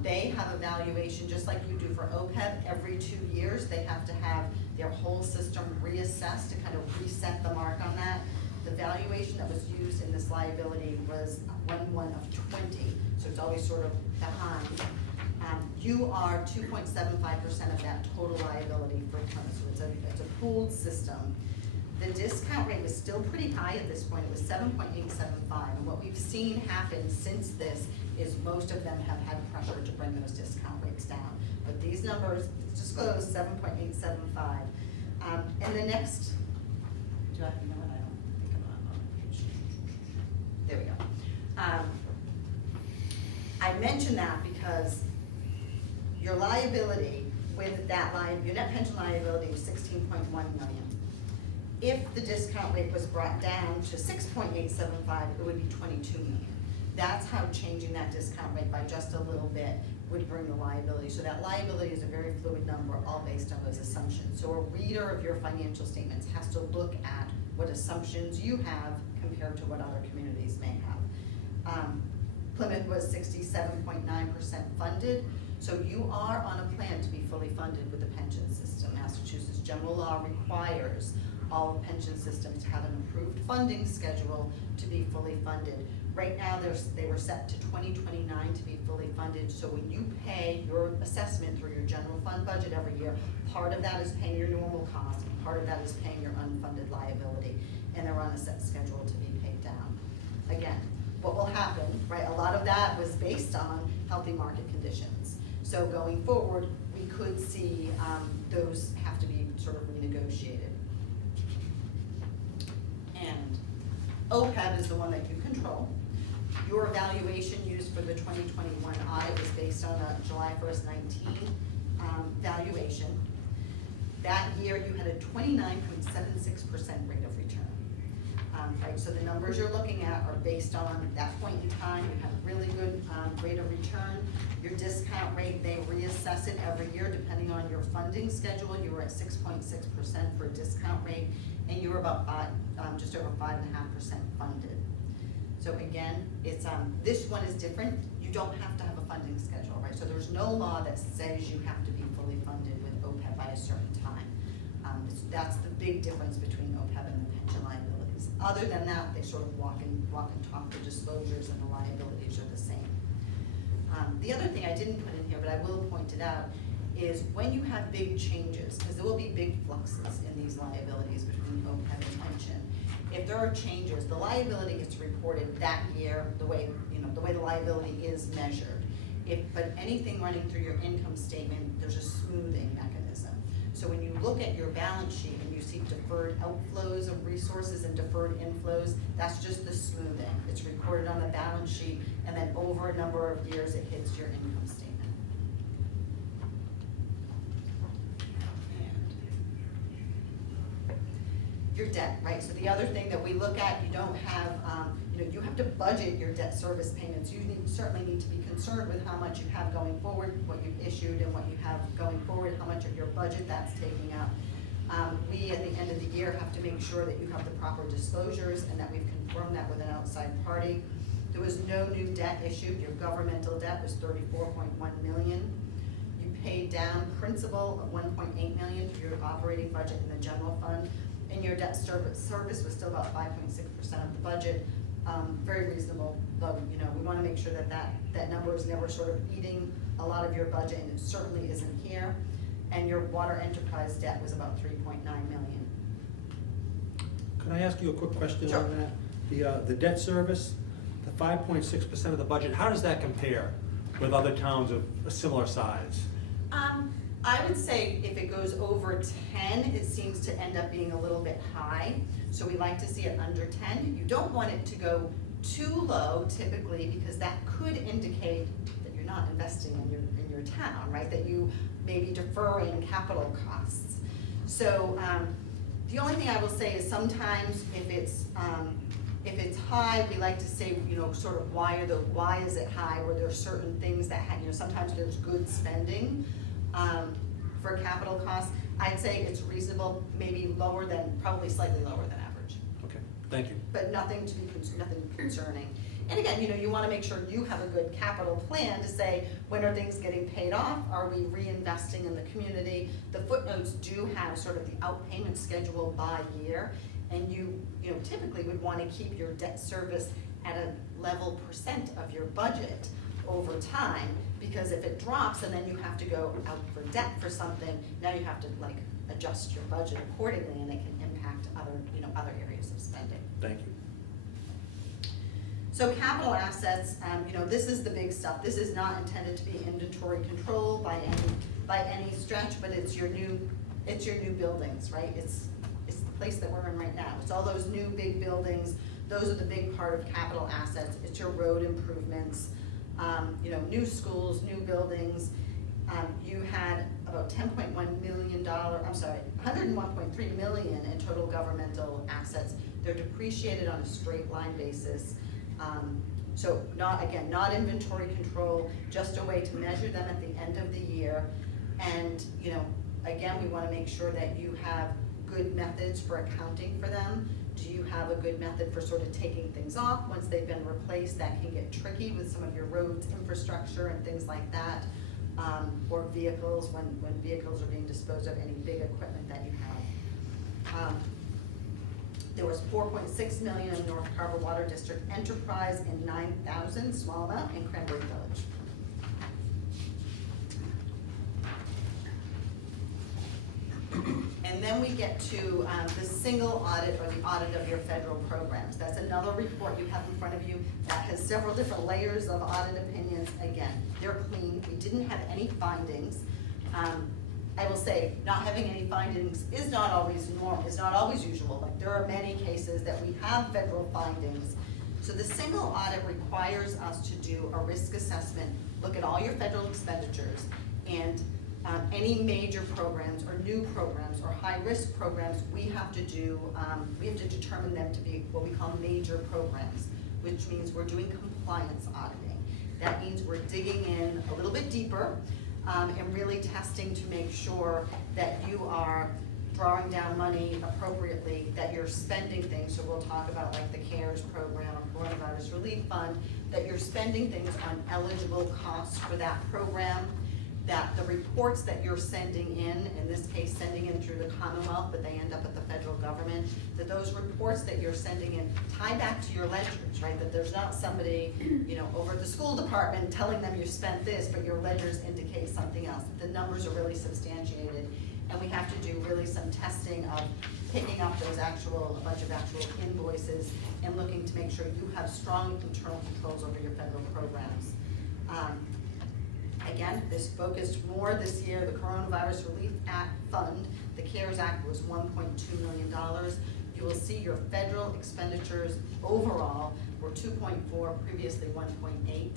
They have a valuation just like you do for OPEB. Every 2 years they have to have their whole system reassessed to kind of reset the mark on that. The valuation that was used in this liability was 1/1 of 20, so it's always sort of behind. You are 2.75% of that total liability for Plymouth, so it's a pooled system. The discount rate was still pretty high at this point. It was 7.875, and what we've seen happen since this is most of them have had pressure to bring those discount rates down. But these numbers, it's just goes 7.875. And the next, do I, you know what, I don't think I'm on the page. There we go. I mention that because your liability with that your net pension liability was 16.1 million. If the discount rate was brought down to 6.875, it would be 22 million. That's how changing that discount rate by just a little bit would bring the liability. So that liability is a very fluid number, all based on those assumptions. So a reader of your financial statements has to look at what assumptions you have compared to what other communities may have. Plymouth was 67.9% funded. So you are on a plan to be fully funded with the pension system. Massachusetts general law requires all pension systems to have an approved funding schedule to be fully funded. Right now, they were set to 2029 to be fully funded, so when you pay your assessment through your general fund budget every year, part of that is paying your normal cost, and part of that is paying your unfunded liability, and they're on a set schedule to be paid down. Again, what will happen, right, a lot of that was based on healthy market conditions. So going forward, we could see those have to be sort of renegotiated. And OPEB is the one that you control. Your evaluation used for the 2021 audit was based on a July 1st, 19 valuation. That year, you had a 29.76% rate of return. Right, so the numbers you're looking at are based on that point in time. You had a really good rate of return. Your discount rate, they reassess it every year depending on your funding schedule. You were at 6.6% for a discount rate, and you were about just over 5.5% funded. So again, it's this one is different. You don't have to have a funding schedule, right? So there's no law that says you have to be fully funded with OPEB by a certain time. That's the big difference between OPEB and the pension liabilities. Other than that, they sort of walk and talk. The disclosures and the liabilities are the same. The other thing I didn't put in here, but I will point it out, is when you have big changes, because there will be big fluxes in these liabilities between OPEB and pension. If there are changes, the liability gets reported that year, the way the liability is measured. But anything running through your income statement, there's a smoothing mechanism. So when you look at your balance sheet and you see deferred outflows of resources and deferred inflows, that's just the smoothing. It's recorded on the balance sheet, and then over a number of years, it hits your income statement. Your debt, right? So the other thing that we look at, you don't have, you have to budget your debt service payments. You certainly need to be concerned with how much you have going forward, what you've issued and what you have going forward, how much of your budget that's taking up. We, at the end of the year, have to make sure that you have the proper disclosures and that we've confirmed that with an outside party. There was no new debt issued. Your governmental debt was $34.1 million. You paid down principal of $1.8 million through your operating budget in the general fund. And your debt service was still about 5.6% of the budget, very reasonable. Though we want to make sure that number is never sort of eating a lot of your budget, and it certainly isn't here. And your water enterprise debt was about $3.9 million. Can I ask you a quick question Sure. on that? The debt service, the 5.6% of the budget, how does that compare with other towns of a similar size? I would say if it goes over 10, it seems to end up being a little bit high. So we like to see it under 10. You don't want it to go too low typically, because that could indicate that you're not investing in your town, right? That you may be deferring capital costs. So the only thing I will say is sometimes if it's high, we like to say, sort of why is it high? Where there are certain things that sometimes there's good spending. For capital costs, I'd say it's reasonable, maybe probably slightly lower than average. Okay, thank you. But nothing concerning. And again, you want to make sure you have a good capital plan to say, when are things getting paid off? Are we reinvesting in the community? The footnotes do have sort of the outpayment schedule by year, and you typically would want to keep your debt service at a level percent of your budget over time, because if it drops and then you have to go out for debt for something, now you have to adjust your budget accordingly, and it can impact other areas of spending. Thank you. So capital assets, this is the big stuff. This is not intended to be inventory control by any stretch, but it's your new buildings, right? It's the place that we're in right now. It's all those new big buildings. Those are the big part of capital assets. It's your road improvements. New schools, new buildings. You had about $101.3 million in total governmental assets. They're depreciated on a straight line basis. So not inventory control, just a way to measure them at the end of the year. And again, we want to make sure that you have good methods for accounting for them? Do you have a good method for sort of taking things off once they've been replaced? That can get tricky with some of your roads, infrastructure, and things like that. Or vehicles, when vehicles are being disposed of, any big equipment that you have. There was 4.6 million in North Carver Water District Enterprise and 9,000, small amount, in Cranberry Village. And then we get to the single audit or the audit of your federal programs. That's another report you have in front of you that has several different layers of audit opinions. Again, they're clean. We didn't have any findings. I will say, not having any findings is not always normal, is not always usual. Like, there are many cases that we have federal findings. So the single audit requires us to do a risk assessment, look at all your federal expenditures, and any major programs or new programs or high-risk programs, we have to determine them to be what we call major programs, which means we're doing compliance auditing. That means we're digging in a little bit deeper and really testing to make sure that you are drawing down money appropriately, that you're spending things, so we'll talk about like the CARES program or Coronavirus Relief Fund, that you're spending things on eligible costs for that program, that the reports that you're sending in this case sending in through the Commonwealth, but they end up at the federal government, that those reports that you're sending in tie back to your ledgers, right? That there's not somebody, over at the school department telling them you spent this, but your ledgers indicate something else. The numbers are really substantiated, and we have to do really some testing of picking up a bunch of actual invoices and looking to make sure you have strong internal controls over your federal programs. Again, this focused more this year, the Coronavirus Relief Act Fund, the CARES Act was $1.2 million. You will see your federal expenditures overall were 2.4, previously 1.8.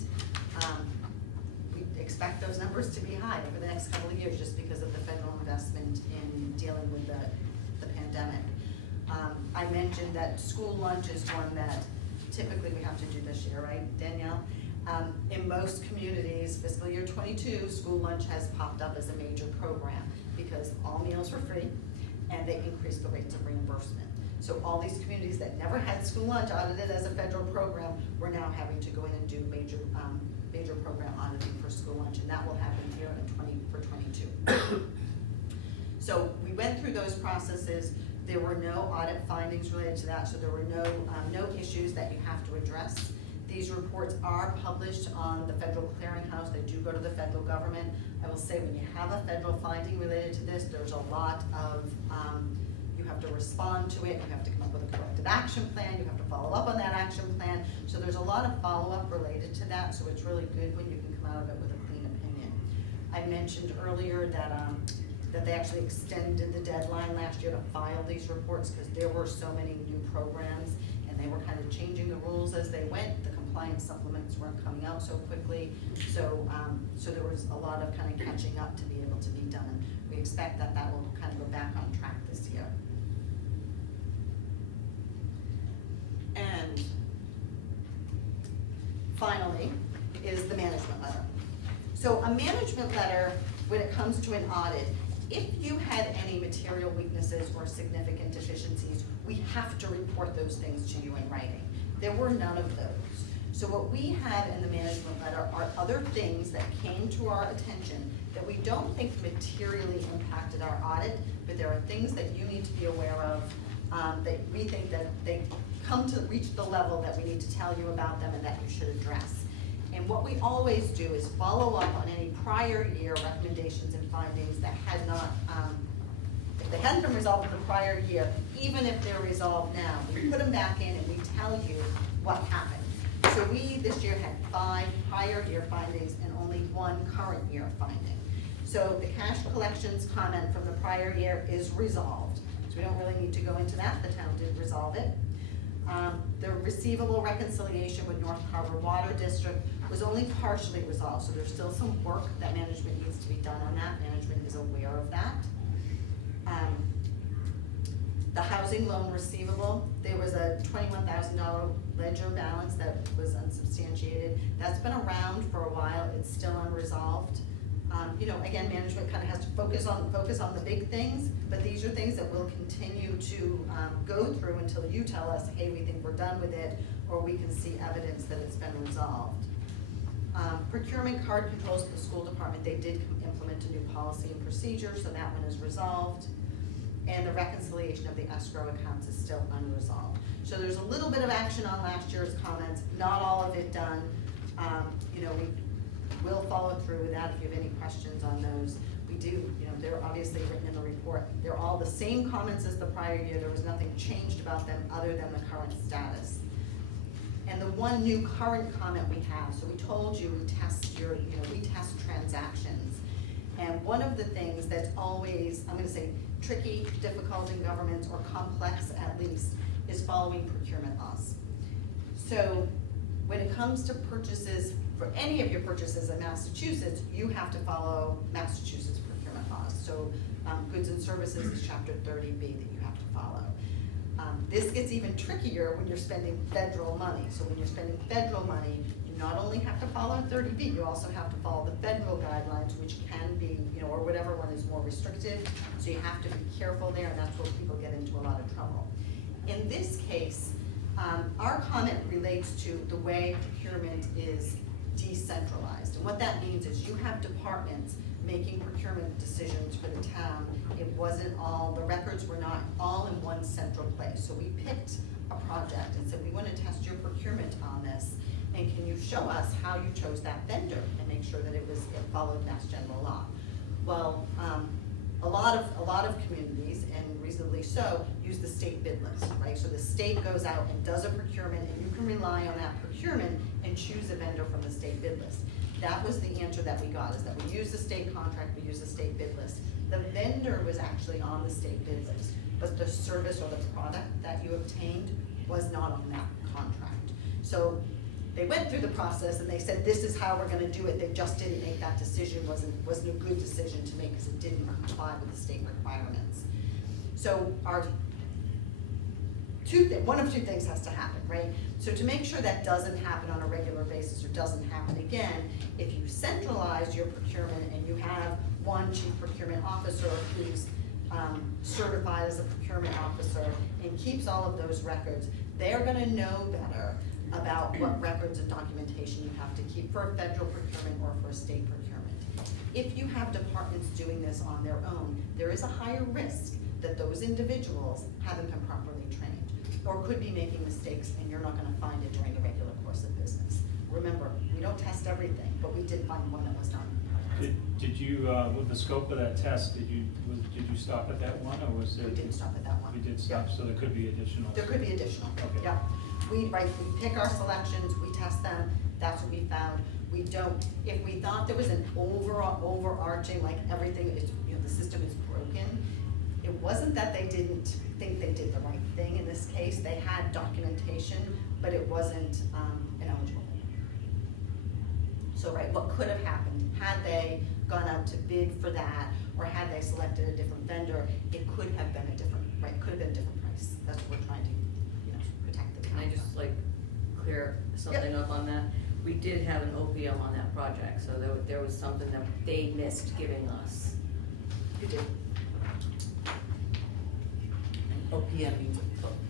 We expect those numbers to be high over the next couple of years just because of the federal investment in dealing with the pandemic. I mentioned that school lunch is one that typically we have to do this year, right, Danielle? In most communities, fiscal year 22, school lunch has popped up as a major program because all meals were free and they increased the rates of reimbursement. So all these communities that never had school lunch audited as a federal program, we're now having to go in and do major program auditing for school lunch, and that will happen here for 22. So we went through those processes. There were no audit findings related to that, so there were no issues that you have to address. These reports are published on the Federal Clearinghouse. They do go to the federal government. I will say when you have a federal finding related to this, there's a lot of, you have to respond to it, you have to come up with a corrective action plan, you have to follow up on that action plan. So there's a lot of follow-up related to that, so it's really good when you can come out of it with a clean opinion. I mentioned earlier that they actually extended the deadline last year to file these reports because there were so many new programs and they were kind of changing the rules as they went. The compliance supplements weren't coming out so quickly, so there was a lot of kind of catching up to be able to be done. We expect that will kind of go back on track this year. And finally is the management letter. So a management letter, when it comes to an audit, if you had any material weaknesses or significant deficiencies, we have to report those things to you in writing. There were none of those. So what we have in the management letter are other things that came to our attention that we don't think materially impacted our audit, but there are things that you need to be aware of that we think that they come to reach the level that we need to tell you about them and that you should address. And what we always do is follow up on any prior year recommendations and findings that had not, if they hadn't been resolved in the prior year, even if they're resolved now, we put them back in and we tell you what happened. So we this year had 5 prior year findings and only 1 current year finding. So the cash collections comment from the prior year is resolved. So we don't really need to go into that, the town did resolve it. The receivable reconciliation with North Carver Water District was only partially resolved, so there's still some work that management needs to be done on that. Management is aware of that. The housing loan receivable, there was a $21,000 ledger balance that was unsubstantiated. That's been around for a while, it's still unresolved. you know, again, management kind of has to focus on the big things, but these are things that we'll continue to go through until you tell us, hey, we think we're done with it, or we can see evidence that it's been resolved. Procurement card controls at the school department, they did implement a new policy and procedure, so that one is resolved. And the reconciliation of the escrow accounts is still unresolved. So there's a little bit of action on last year's comments, not all of it done. You know, we will follow through with that if you have any questions on those. We do, you know, they're obviously written in the report. They're all the same comments as the prior year. There was nothing changed about them other than the current status. And the one new current comment we have, so we told you we test we test transactions. And one of the things that's always, I'm gonna say, tricky, difficult in government, or complex at least, is following procurement laws. So when it comes to purchases, for any of your purchases in Massachusetts, you have to follow Massachusetts procurement laws. So goods and services is chapter 30B that you have to follow. This gets even trickier when you're spending federal money. So when you're spending federal money, you not only have to follow 30B, you also have to follow the federal guidelines, which can be, you know, or whatever one is more restrictive. So you have to be careful there, and that's where people get into a lot of trouble. In this case, our comment relates to the way procurement is decentralized. And what that means is you have departments making procurement decisions for the town. It wasn't all, the records were not all in one central place. So we picked a project and said, we want to test your procurement on this. And can you show us how you chose that vendor and make sure that it followed Mass General law? Well, a lot of communities, and reasonably so, use the state bid list, right? So the state goes out and does a procurement, and you can rely on that procurement and choose a vendor from the state bid list. That was the answer that we got, is that we use the state contract, we use the state bid list. The vendor was actually on the state bid list, but the service or the product that you obtained was not on that contract. So they went through the process and they said, this is how we're gonna do it. They just didn't make that decision, wasn't a good decision to make because it didn't comply with the state requirements. So one of two things has to happen, right? So to make sure that doesn't happen on a regular basis or doesn't happen again, if you centralize your procurement and you have one chief procurement officer who's certified as a procurement officer and keeps all of those records, they're gonna know better about what records and documentation you have to keep for a federal procurement or for a state procurement. If you have departments doing this on their own, there is a higher risk that those individuals haven't been properly trained or could be making mistakes, and you're not gonna find it during the regular course of business. Remember, we don't test everything, but we did find one that was done. Did you, with the scope of that test, did you stop at that one, or was there? We didn't stop at that one. We did stop, Yep. so there could be additional. There could be additional, Okay. yeah. We pick our selections, we test them, that's what we found. We don't, if we thought there was an overarching, like everything is, you know, the system is broken, it wasn't that they didn't think they did the right thing in this case. They had documentation, but it wasn't ineligible. So, right, what could have happened, had they gone out to bid for that, or had they selected a different vendor, it could have been a different, right, could have been a different price. That's what we're trying to, you know, protect the Can town. I just clear something up on that? We did have an OPM on that project, so there was something that they missed giving us. You did. OPM means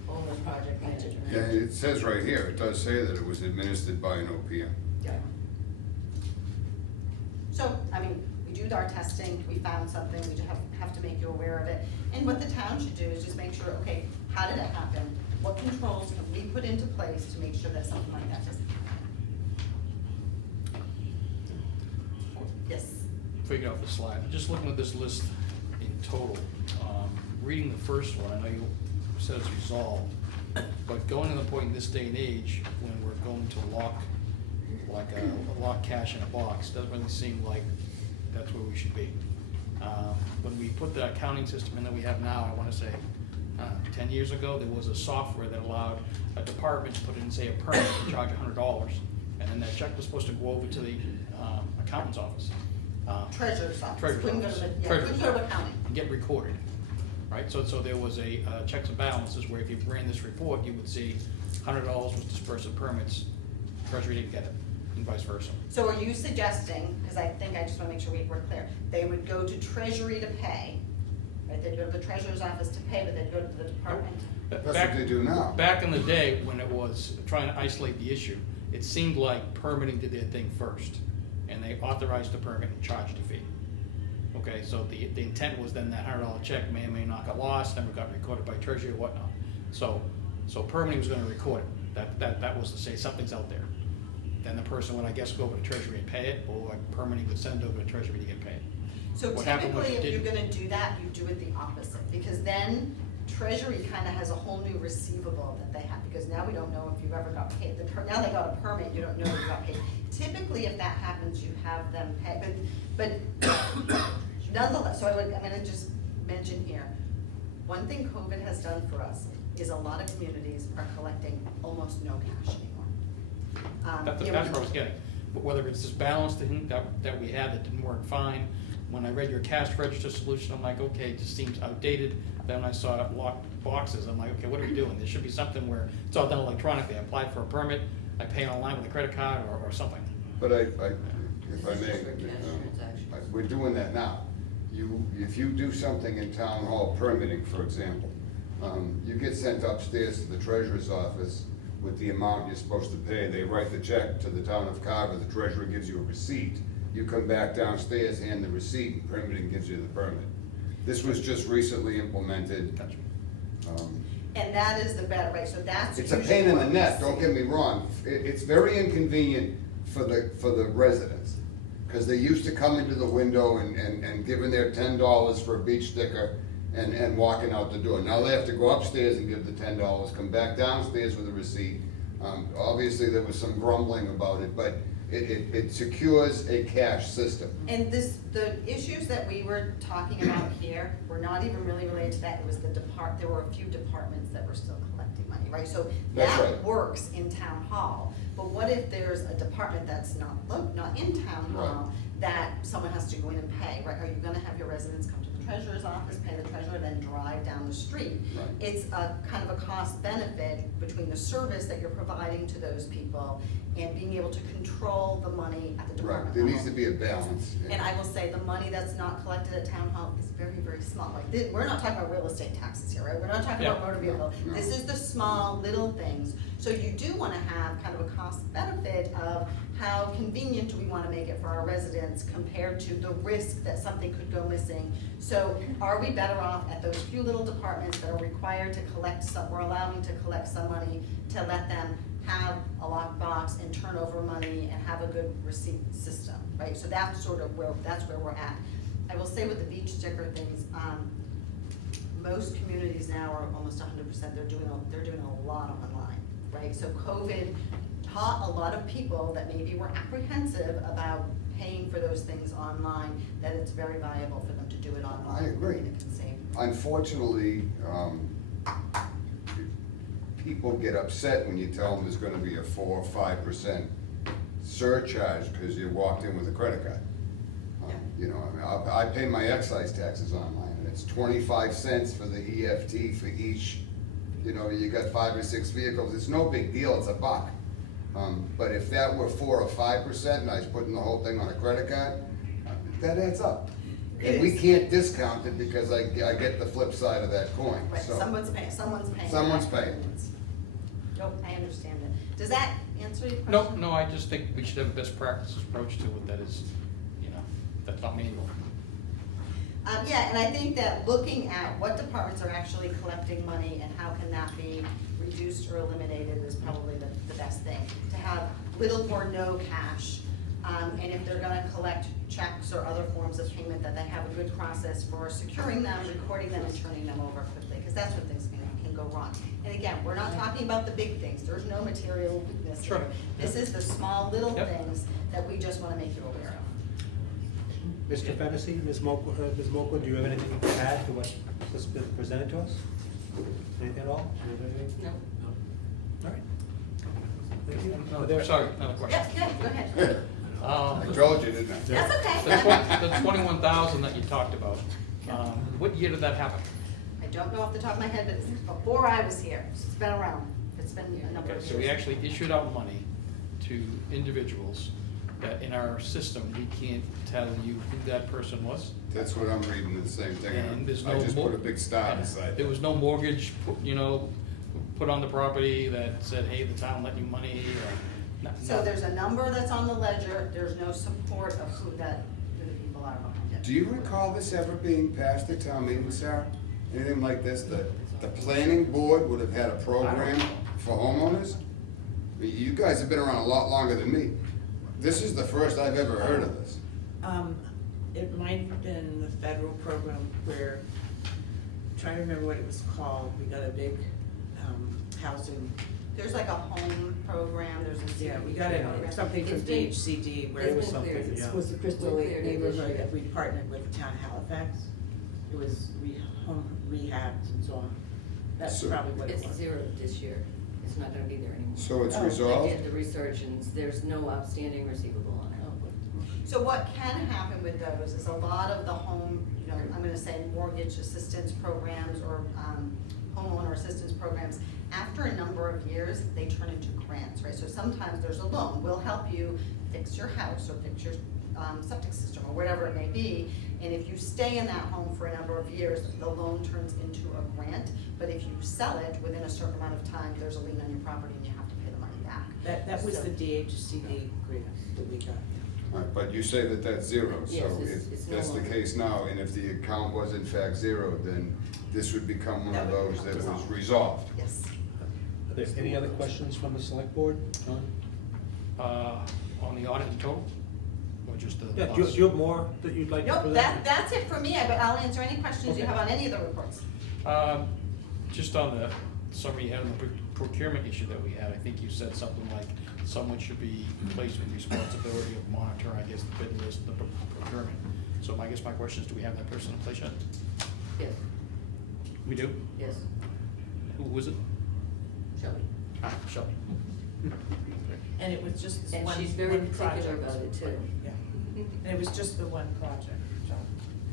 owner project management. Yeah, it says right here, it does say that it was administered by an OPM. Yeah. So, I mean, we do our testing, we found something, we just have to make you aware of it. And what the town should do is just make sure, okay, how did it happen? What controls can we put into place to make sure that something like that doesn't happen? Yes. Before you get off the slide, just looking at this list in total, reading the first one, I know you said it's resolved, but going to the point in this day and age, when we're going to lock, like a lock cash in a box, doesn't really seem like that's where we should be. When we put the accounting system in that we have now, I wanna say, 10 years ago, there was a software that allowed a department to put in, say, a permit and charge $100, and then that check was supposed to go over to the accountant's office. Treasurer's office. Treasurer's Couldn't go office. to the- yeah, Treasurer's couldn't go to office. accounting. And get recorded, right? So there was a checks and balances where if you ran this report, you would see $100 was dispersed of permits, Treasury didn't get it. and vice versa. So are you suggesting, because I think I just want to make sure we're clear, they would go to Treasury to pay, right? They'd go to the treasurer's office to pay, but they'd go to the department. That's what they do now. Back in the day, when it was trying to isolate the issue, it seemed like permitting did their thing first, and they authorized the permit and charged a fee. Okay, so the intent was then that $100 check may or may not get lost, never got recorded by Treasury or whatnot. So permitting was gonna record it, that was to say something's out there. Then the person would, I guess, go over to Treasury and pay it, or permitting would send it over to Treasury to get paid. So What happened was typically, you if you're didn't. gonna do that, you do it the opposite, because then Treasury kind of has a whole new receivable that they have, because now we don't know if you ever got paid. Now they got a permit, you don't know if you got paid. Typically, if that happens, you have them pay, but nonetheless, so I'm gonna just mention here, one thing COVID has done for us is a lot of communities are collecting almost no cash anymore. That's where I was getting. But whether it's this balance thing that we had that didn't work fine, when I read your cash register solution, I'm like, okay, it just seems outdated. Then I saw locked boxes, I'm like, okay, what are we doing? There should be something where it's all done electronically. I applied for a permit, I pay online with a credit card or something. But if I This may, is just for cash transactions. we're doing that now. If you do something in town hall permitting, for example, you get sent upstairs to the treasurer's office with the amount you're supposed to pay. They write the check to the town of Carver, the treasurer gives you a receipt. You come back downstairs, hand the receipt, and permitting gives you the permit. This was just recently implemented. Gotcha. And that is the better, right, so that's. It's a usually pain in the what we neck, see. don't get me wrong. It's very inconvenient for the residents. Because they used to come into the window and giving their $10 for a beach sticker and walking out the door. Now they have to go upstairs and give the $10, come back downstairs with a receipt. Obviously, there was some grumbling about it, but it secures a cash system. And the issues that we were talking about here were not even really related to that, it was there were a few departments that were still collecting money, right? So That's that right. works in town hall, but what if there's a department that's not in town hall, that someone has to go in and pay, right? Are you gonna have your residents come to the treasurer's office, pay the treasurer, then drive down the street? Right. It's a kind of a cost benefit between the service that you're providing to those people and being able to control the money at the department Right, there needs level. to be a balance. And I will say, the money that's not collected at town hall is very, very small. Like, we're not talking about real estate taxes here, right? We're not talking about Yeah. motor vehicle. No. This is the small, little things. So you do wanna have kind of a cost benefit of how convenient do we wanna make it for our residents compared to the risk that something could go missing. So are we better off at those few little departments that are required to collect we're allowing to collect some money, to let them have a lockbox and turn over money and have a good receipt system, right? So that's sort of where we're at. I will say with the beach sticker things, most communities now are almost 100%, they're doing a lot online, right? So COVID taught a lot of people that maybe were apprehensive about paying for those things online, that it's very valuable for them to do it online. I agree. And it can save. Unfortunately, people get upset when you tell them there's gonna be a 4 or 5% surcharge because you walked in with a credit card. You know, I mean, I pay my excise taxes online, and it's 25 cents for the EFT for each, you know, you got 5 or 6 vehicles, it's no big deal, it's $1. But if that were 4 or 5% and I was putting the whole thing on a credit card, that adds up. It And we is. can't discount it because I get the flip side of that coin, Right, so. someone's paying. Someone's that. paying. Nope, I understand it. Does that answer your question? Nope, no, I just think we should have a best practices approach to it that is, that's not manual. Yeah, and I think that looking at what departments are actually collecting money and how can that be reduced or eliminated is probably the best thing. To have little or no cash, and if they're gonna collect checks or other forms of payment, that they have a good process for securing them, recording them, and turning them over quickly, because that's when things can go wrong. And again, we're not talking about the big things, there's no material weakness here. Sure. This is the small little Yep. things that we just wanna make you aware of. Mr. Fennessy, Ms. Moakwood, do you have anything to add to what was presented to us? Anything at all? Do you have anything? No. All right. Thank you. Sorry, another question. Yep, good, go ahead. I told you, didn't I? That's okay. The 21,000 that you talked about, what year did that happen? I don't know off the top of my head, but it's before I was here, so it's been around, it's been a number Okay, of so we years. actually issued out money to individuals that in our system, we can't tell you who that person was. That's what I'm reading, the same thing. And there's no I just mor- put a big star beside There it. was no mortgage, put on the property that said, hey, the town lent you money, or, So there's a number that's on the ledger, there's no support of who the people are behind it. Do you recall this ever being passed at town meeting, Sarah? Anything like this? The planning board would have had a program for homeowners? You guys have been around a lot longer than me. This is the first I've ever heard of this. It might have been the federal program where, trying to remember what it was called, we got a big, housing, There's like a home program, there's a. yeah, we got program. something from It's been- DHCD where it's it was been something, cleared. it was the Crystal Been cleared this neighborhood year. that we partnered with the town of Halifax. It was home rehabs and so on. That's So- probably what it It's was. zero this year. It's not gonna be there anymore. So it's Oh, I resolved? did the research and there's no outstanding receivable on it. So what can happen with those is a lot of the home, I'm gonna say mortgage assistance programs or homeowner assistance programs, after a number of years, they turn into grants, right? So sometimes there's a loan, we'll help you fix your house or fix your septic system or whatever it may be. And if you stay in that home for a number of years, the loan turns into a grant. But if you sell it within a certain amount of time, there's a lien on your property and you have to pay the money back. That was So- the DHCD grant that we got. Right, but you say that that's zero, so Yes, if it's no that's the longer. case now, and if the account was in fact zero, then this would become one That of would those that become was dissolved. resolved. Yes. Are there any other questions from the select board, John? on the audit in total, or just the Yeah, do you have more that you'd like to Nope, present? that's it for me, but I'll answer any questions you Okay. have on any of the reports. Just on the summary you had on the procurement issue that we had, I think you said something like someone should be placed with responsibility of monitoring, I guess, the bid list, the procurement. So I guess my question is, do we have that person in place yet? Yes, We do? yes, Who was it? Shelley. Shelby. And it was just And one, she's very one particular project. about it too. Yeah, and it was just the one project, John.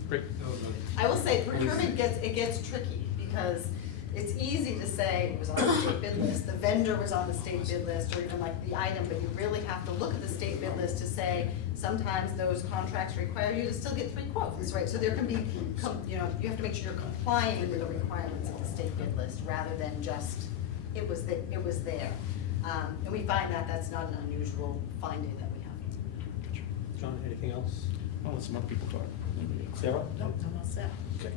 Great. I will say procurement gets tricky because it's easy to say it was on the state bid list, the vendor was on the state bid list, or even like the item, but you really have to look at the state bid list to say, sometimes those contracts require you to still get 3 quotes, right? So there can be, you have to make sure you're complying with the requirements of the state bid list rather than just, it was there. And we find that that's not an unusual finding that we have. John, anything else? I'll let some other people talk. Sarah? Nope, I'm all set.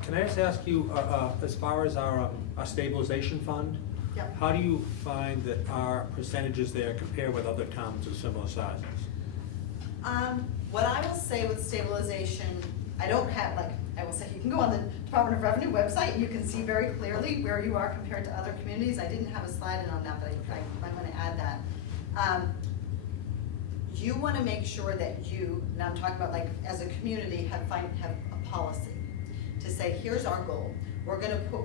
Can I just ask you, as far as our stabilization fund? Yep. How do you find that our percentages there compare with other towns of similar sizes? What I will say with stabilization, I don't have, I will say, you can go on the Department of Revenue website, and you can see very clearly where you are compared to other communities. I didn't have a slide in on that, but I might wanna add that. You wanna make sure that you, and I'm talking about as a community, have a policy to say, here's our goal.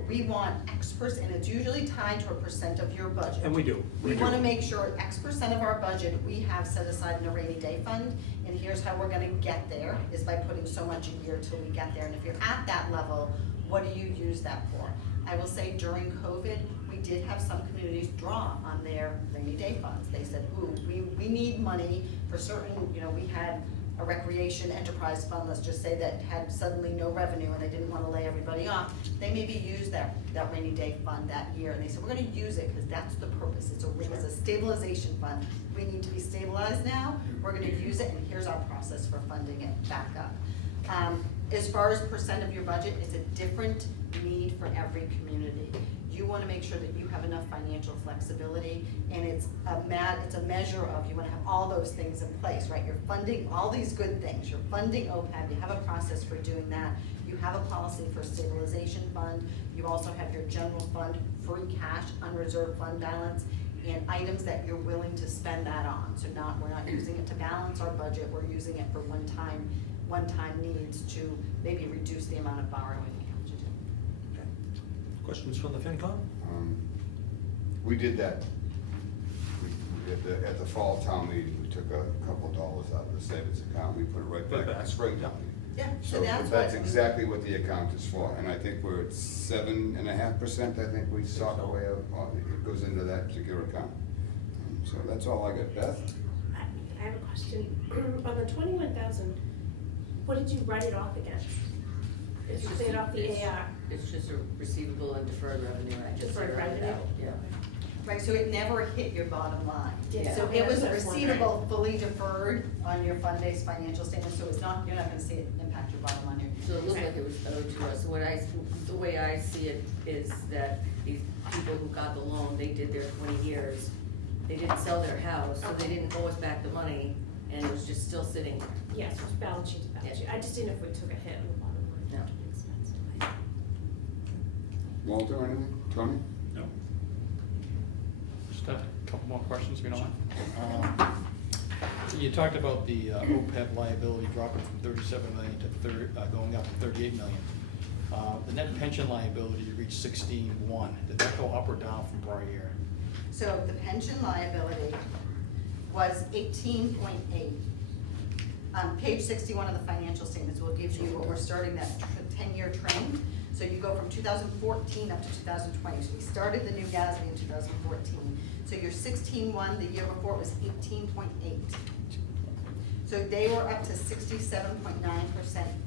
We want X%, and it's usually tied to a % of your budget. And we do. We wanna make sure X% of our budget, we have set aside in a rainy day fund, and here's how we're gonna get there, is by putting so much a year till we get there. And if you're at that level, what do you use that for? I will say during COVID, we did have some communities draw on their rainy day funds. They said, ooh, we need money for certain, we had a recreation enterprise fund, let's just say, that had suddenly no revenue and they didn't wanna lay everybody off. They maybe used that rainy day fund that year, and they said, we're gonna use it because that's the purpose. It's a stabilization fund. We need to be stabilized now, we're gonna use it, and here's our process for funding it back up. As far as % of your budget, it's a different need for every community. You wanna make sure that you have enough financial flexibility, and it's a measure of, you wanna have all those things in place, right? You're funding all these good things, you're funding OPEB, you have a process for doing that, you have a policy for stabilization fund, you also have your general fund, free cash, unreserved fund balance, and items that you're willing to spend that on. So we're not using it to balance our budget, we're using it for one-time needs to maybe reduce the amount of borrowing we have to do. Questions from the FinCom? We did that. At the fall town meeting, we took a couple dollars out of the savings account, we put it right back in the spring town meeting. Yeah, So that's exactly what the account is for, and I think we're at 7.5%, I think we sock away, it goes into that particular account. So that's all I got. Beth? have a question. On the 21,000, what did you write it off against? Did you clear it off the AR? It's just a receivable and deferred revenue, I just Deferred zeroed it revenue? out, yeah. Right, so it never hit your bottom line. Yeah. So it was a That's what I was receivable fully deferred on your fund-based financial statement, so it's not, you're not gonna see it impact your bottom line here. So it looked like it was owed to us. So the way I see it is that these people who got the loan, they did their 20 years. They didn't sell their house, so they didn't owe us back the money, and it was just still sitting there. Yes, it was balance sheet to balance sheet. I just didn't know if we took a hit on the bottom line. No. Expensive. Walter, anything? Tony? No. Just a couple more questions, if you don't mind. You talked about the OPEB liability dropping from 37 million to going up to 38 million. The net pension liability, you reached 16.1. Did that go up or down from prior year? So the pension liability was 18.8. Page 61 of the financial statements will give you what we're starting that 10-year trend. So you go from 2014 up to 2020. So we started the new GASB in 2014. So your 16.1, the year before was 18.8. So they were up to 67.9%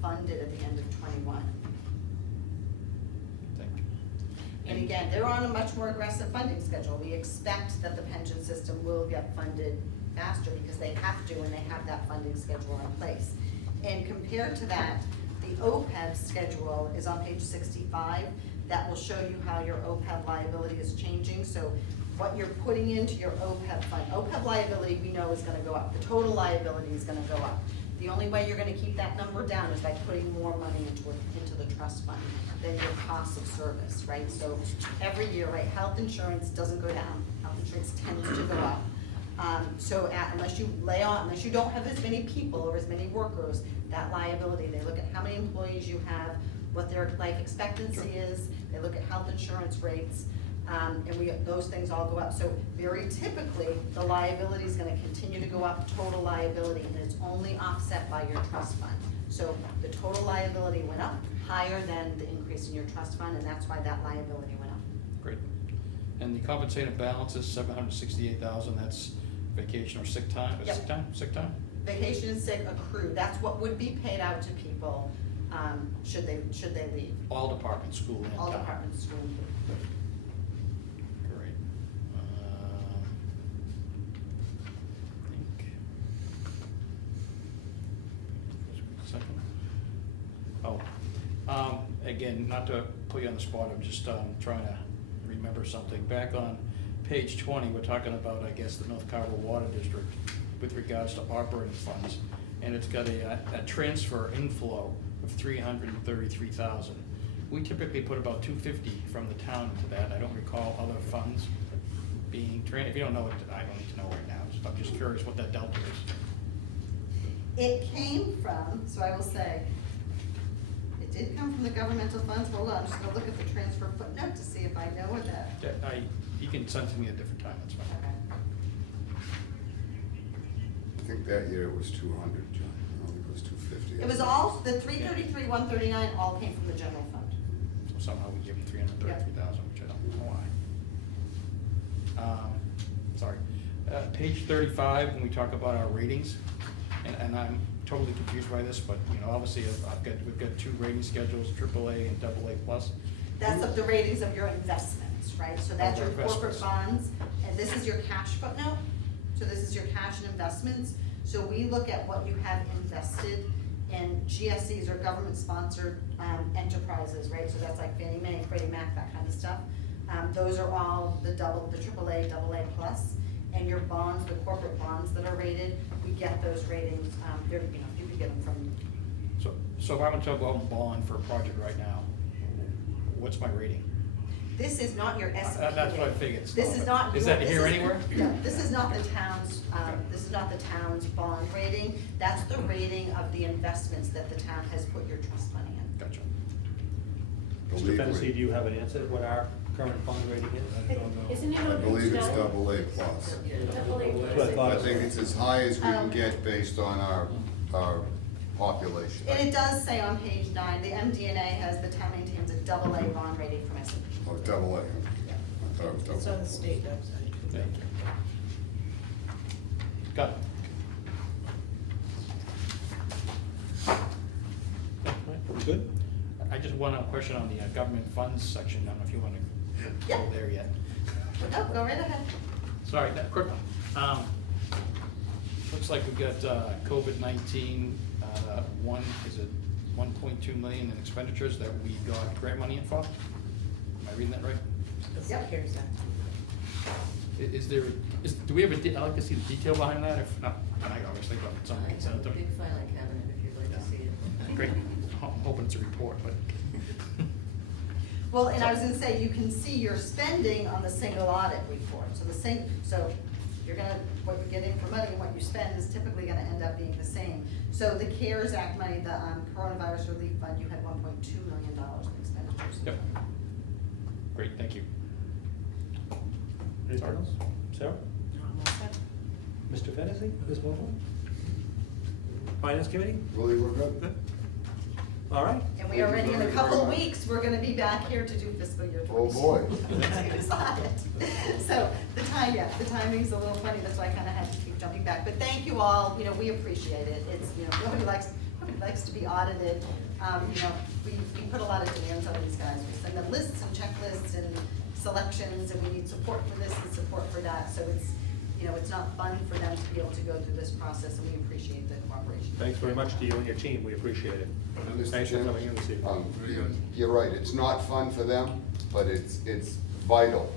funded at the end of 21. Thank you. And again, they're on a much more aggressive funding schedule. We expect that the pension system will get funded faster because they have to, and they have that funding schedule in place. And compared to that, the OPEB schedule is on page 65. That will show you how your OPEB liability is changing. So what you're putting into your OPEB fund, OPEB liability we know is gonna go up. The total liability is gonna go up. The only way you're gonna keep that number down is by putting more money into the trust fund than your cost of service, right? So every year, right, health insurance doesn't go down. Health insurance tends to go up. Unless you lay on, unless you don't have as many people or as many workers, that liability, they look at how many employees you have, what their life expectancy is, they look at health insurance rates, and those things all go up. So very typically, the liability is gonna continue to go up, total liability, and it's only offset by your trust fund. So the total liability went up higher than the increase in your trust fund, and that's why that liability went up. Great. And the compensated balance is 768,000. That's vacation or sick time? Yep. Sick time? Sick time? Vacation and sick accrued, that's what would be paid out to people, should they leave. All departments, school and All town. departments, school included. Great. I think. Second. Again, not to put you on the spot, I'm just trying to remember something. Back on page 20, we're talking about, I guess, the North Carver Water District with regards to operating funds. And it's got a transfer inflow of 333,000. We typically put about 250 from the town into that. I don't recall other funds being if you don't know it, I don't need to know right now. I'm just curious what that delta is. It came from, so I will say, it did come from the governmental funds. Hold on, I'm just gonna look at the transfer footnote to see if I know what that. You can send to me at a different time, that's fine. Okay. I think that year it was 200, John. I don't think it was 250. It was all, the 333, 139 all came from the general fund. So somehow we give them 333,000, which I don't know why. Sorry. Page 35, when we talk about our ratings, and I'm totally confused by this, but, you know, obviously we've got two rating schedules, AAA and AA plus. That's of the ratings of your investments, right? So that's your Of our corporate investments. bonds, and this is your cash footnote. So this is your cash and investments. So we look at what you have invested in GSEs or government-sponsored enterprises, right? So that's like Fannie Mae, Freddie Mac, that kind of stuff. Those are all the AAA, AA plus, and your bonds, the corporate bonds that are rated, we get those ratings. You can get them from. So if I went to go out and bond for a project right now, what's my rating? This is not your SP. That's what I figured. This is not. Is that here anywhere? No, this is not the town's, this is not the town's bond rating. That's the rating of the investments that the town has put your trust money in. Gotcha. Mr. Believe Fennessy, me, do you have an answer to what our current bond rating is? I don't know. Isn't it I on believe page it's 9? AA plus. Double A. That's what I thought. I think it's as high as we can get based on our population. And it does say on page 9, the MD&A has the town maintains a AA bond rating from S&P. Oh, AA. I thought it was It's AA. on the state website. Thank you. Got it. Good? I just want a question on the government funds section. I don't know if you want to go Yeah. there yet. No, go right ahead. Sorry, that quick one. Looks like we've got COVID-19, is it 1.2 million in expenditures that we got grant money in for? Am I reading that right? Yep. Here's that. Do we have I'd like to see the detail behind that, if not, tonight, obviously, but I something, have send a it to me. big filing cabinet if you'd like to see it. Great, I'm hoping it's a report, but. Well, and I was gonna say, you can see your spending on the single audit report, so you're gonna, what you're getting for money and what you spend is typically gonna end up being the same. So the CARES Act money, the coronavirus relief fund, you had $1.2 million in expenditures. Yep. Great, thank you. Anything else? Sarah? Mr. Fennessy, Ms. Mosley? Finance Committee? Really, we're good? Good. All right. And we are ready in a couple of weeks, we're gonna be back here to do fiscal year Oh, 22. boy. To decide. So the timing's a little funny, that's why I kinda had to keep jumping back, but thank you all, we appreciate it. It's, nobody likes to be audited. We put a lot of demands on these guys. We send them lists and checklists and selections, and we need support for this and support for that, so it's not fun for them to be able to go through this process, and we appreciate the cooperation. Thanks very much to you and your team, we appreciate it. Mr. Thanks for Chairman, coming in this evening. You're right, it's not fun for them, but it's vital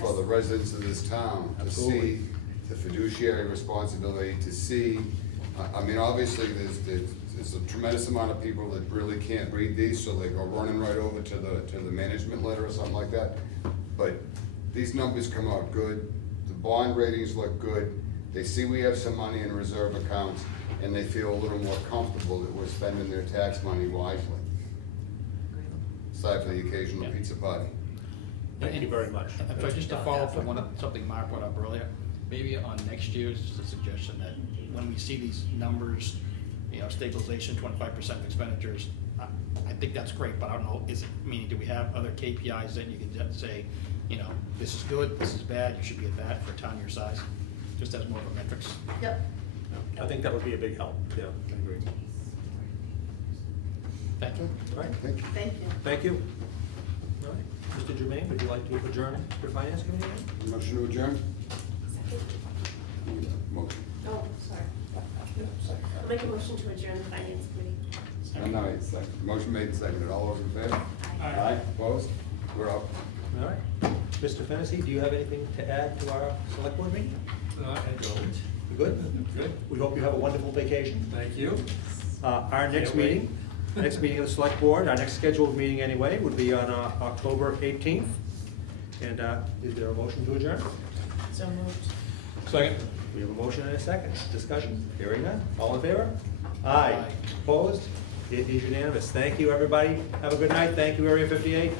for the residents of this town to Absolutely. see the fiduciary responsibility, to see, obviously, there's a tremendous amount of people that really can't read these, so they go running right over to the management letter or something like that. But these numbers come out good, the bond ratings look good, they see we have some money in reserve accounts, and they feel a little more comfortable that we're spending their tax money wisely. Aside from the occasional Yeah. pizza party. Thank you very much. I'm sorry, just to follow up on something Mark brought up earlier, maybe on next year's, just a suggestion that when we see these numbers, stabilization, 25% of expenditures, I think that's great, but I don't know, do we have other KPIs that you can just say, this is good, this is bad, you should be at that for a town your size, just as more of a metrics? Yep. I think that would be a big help, yeah, I agree. Thank you. All right, Thank you. Thank you. thank you. All right, Mr. Jermaine, would you like to adjourn your Finance Committee? Motion to adjourn? Motion. Oh, sorry. I'll make a motion to adjourn the finance committee. No, it's second. Motion made and seconded. All those in favor? Aye. Opposed? We're up. All right. Mr. Fennessy, do you have anything to add to our select board meeting? I don't. You good? Good. We hope you have a wonderful vacation. Thank you. Our next Can't wait. meeting of the select board, our next scheduled meeting anyway, would be on October 18th. And is there a motion to adjourn? So moved. Second. We have a motion and a second. Discussion? Hearing none. All in favor? Aye. Opposed? It is unanimous. Thank you, everybody. Have a good night. Thank you, Area 58.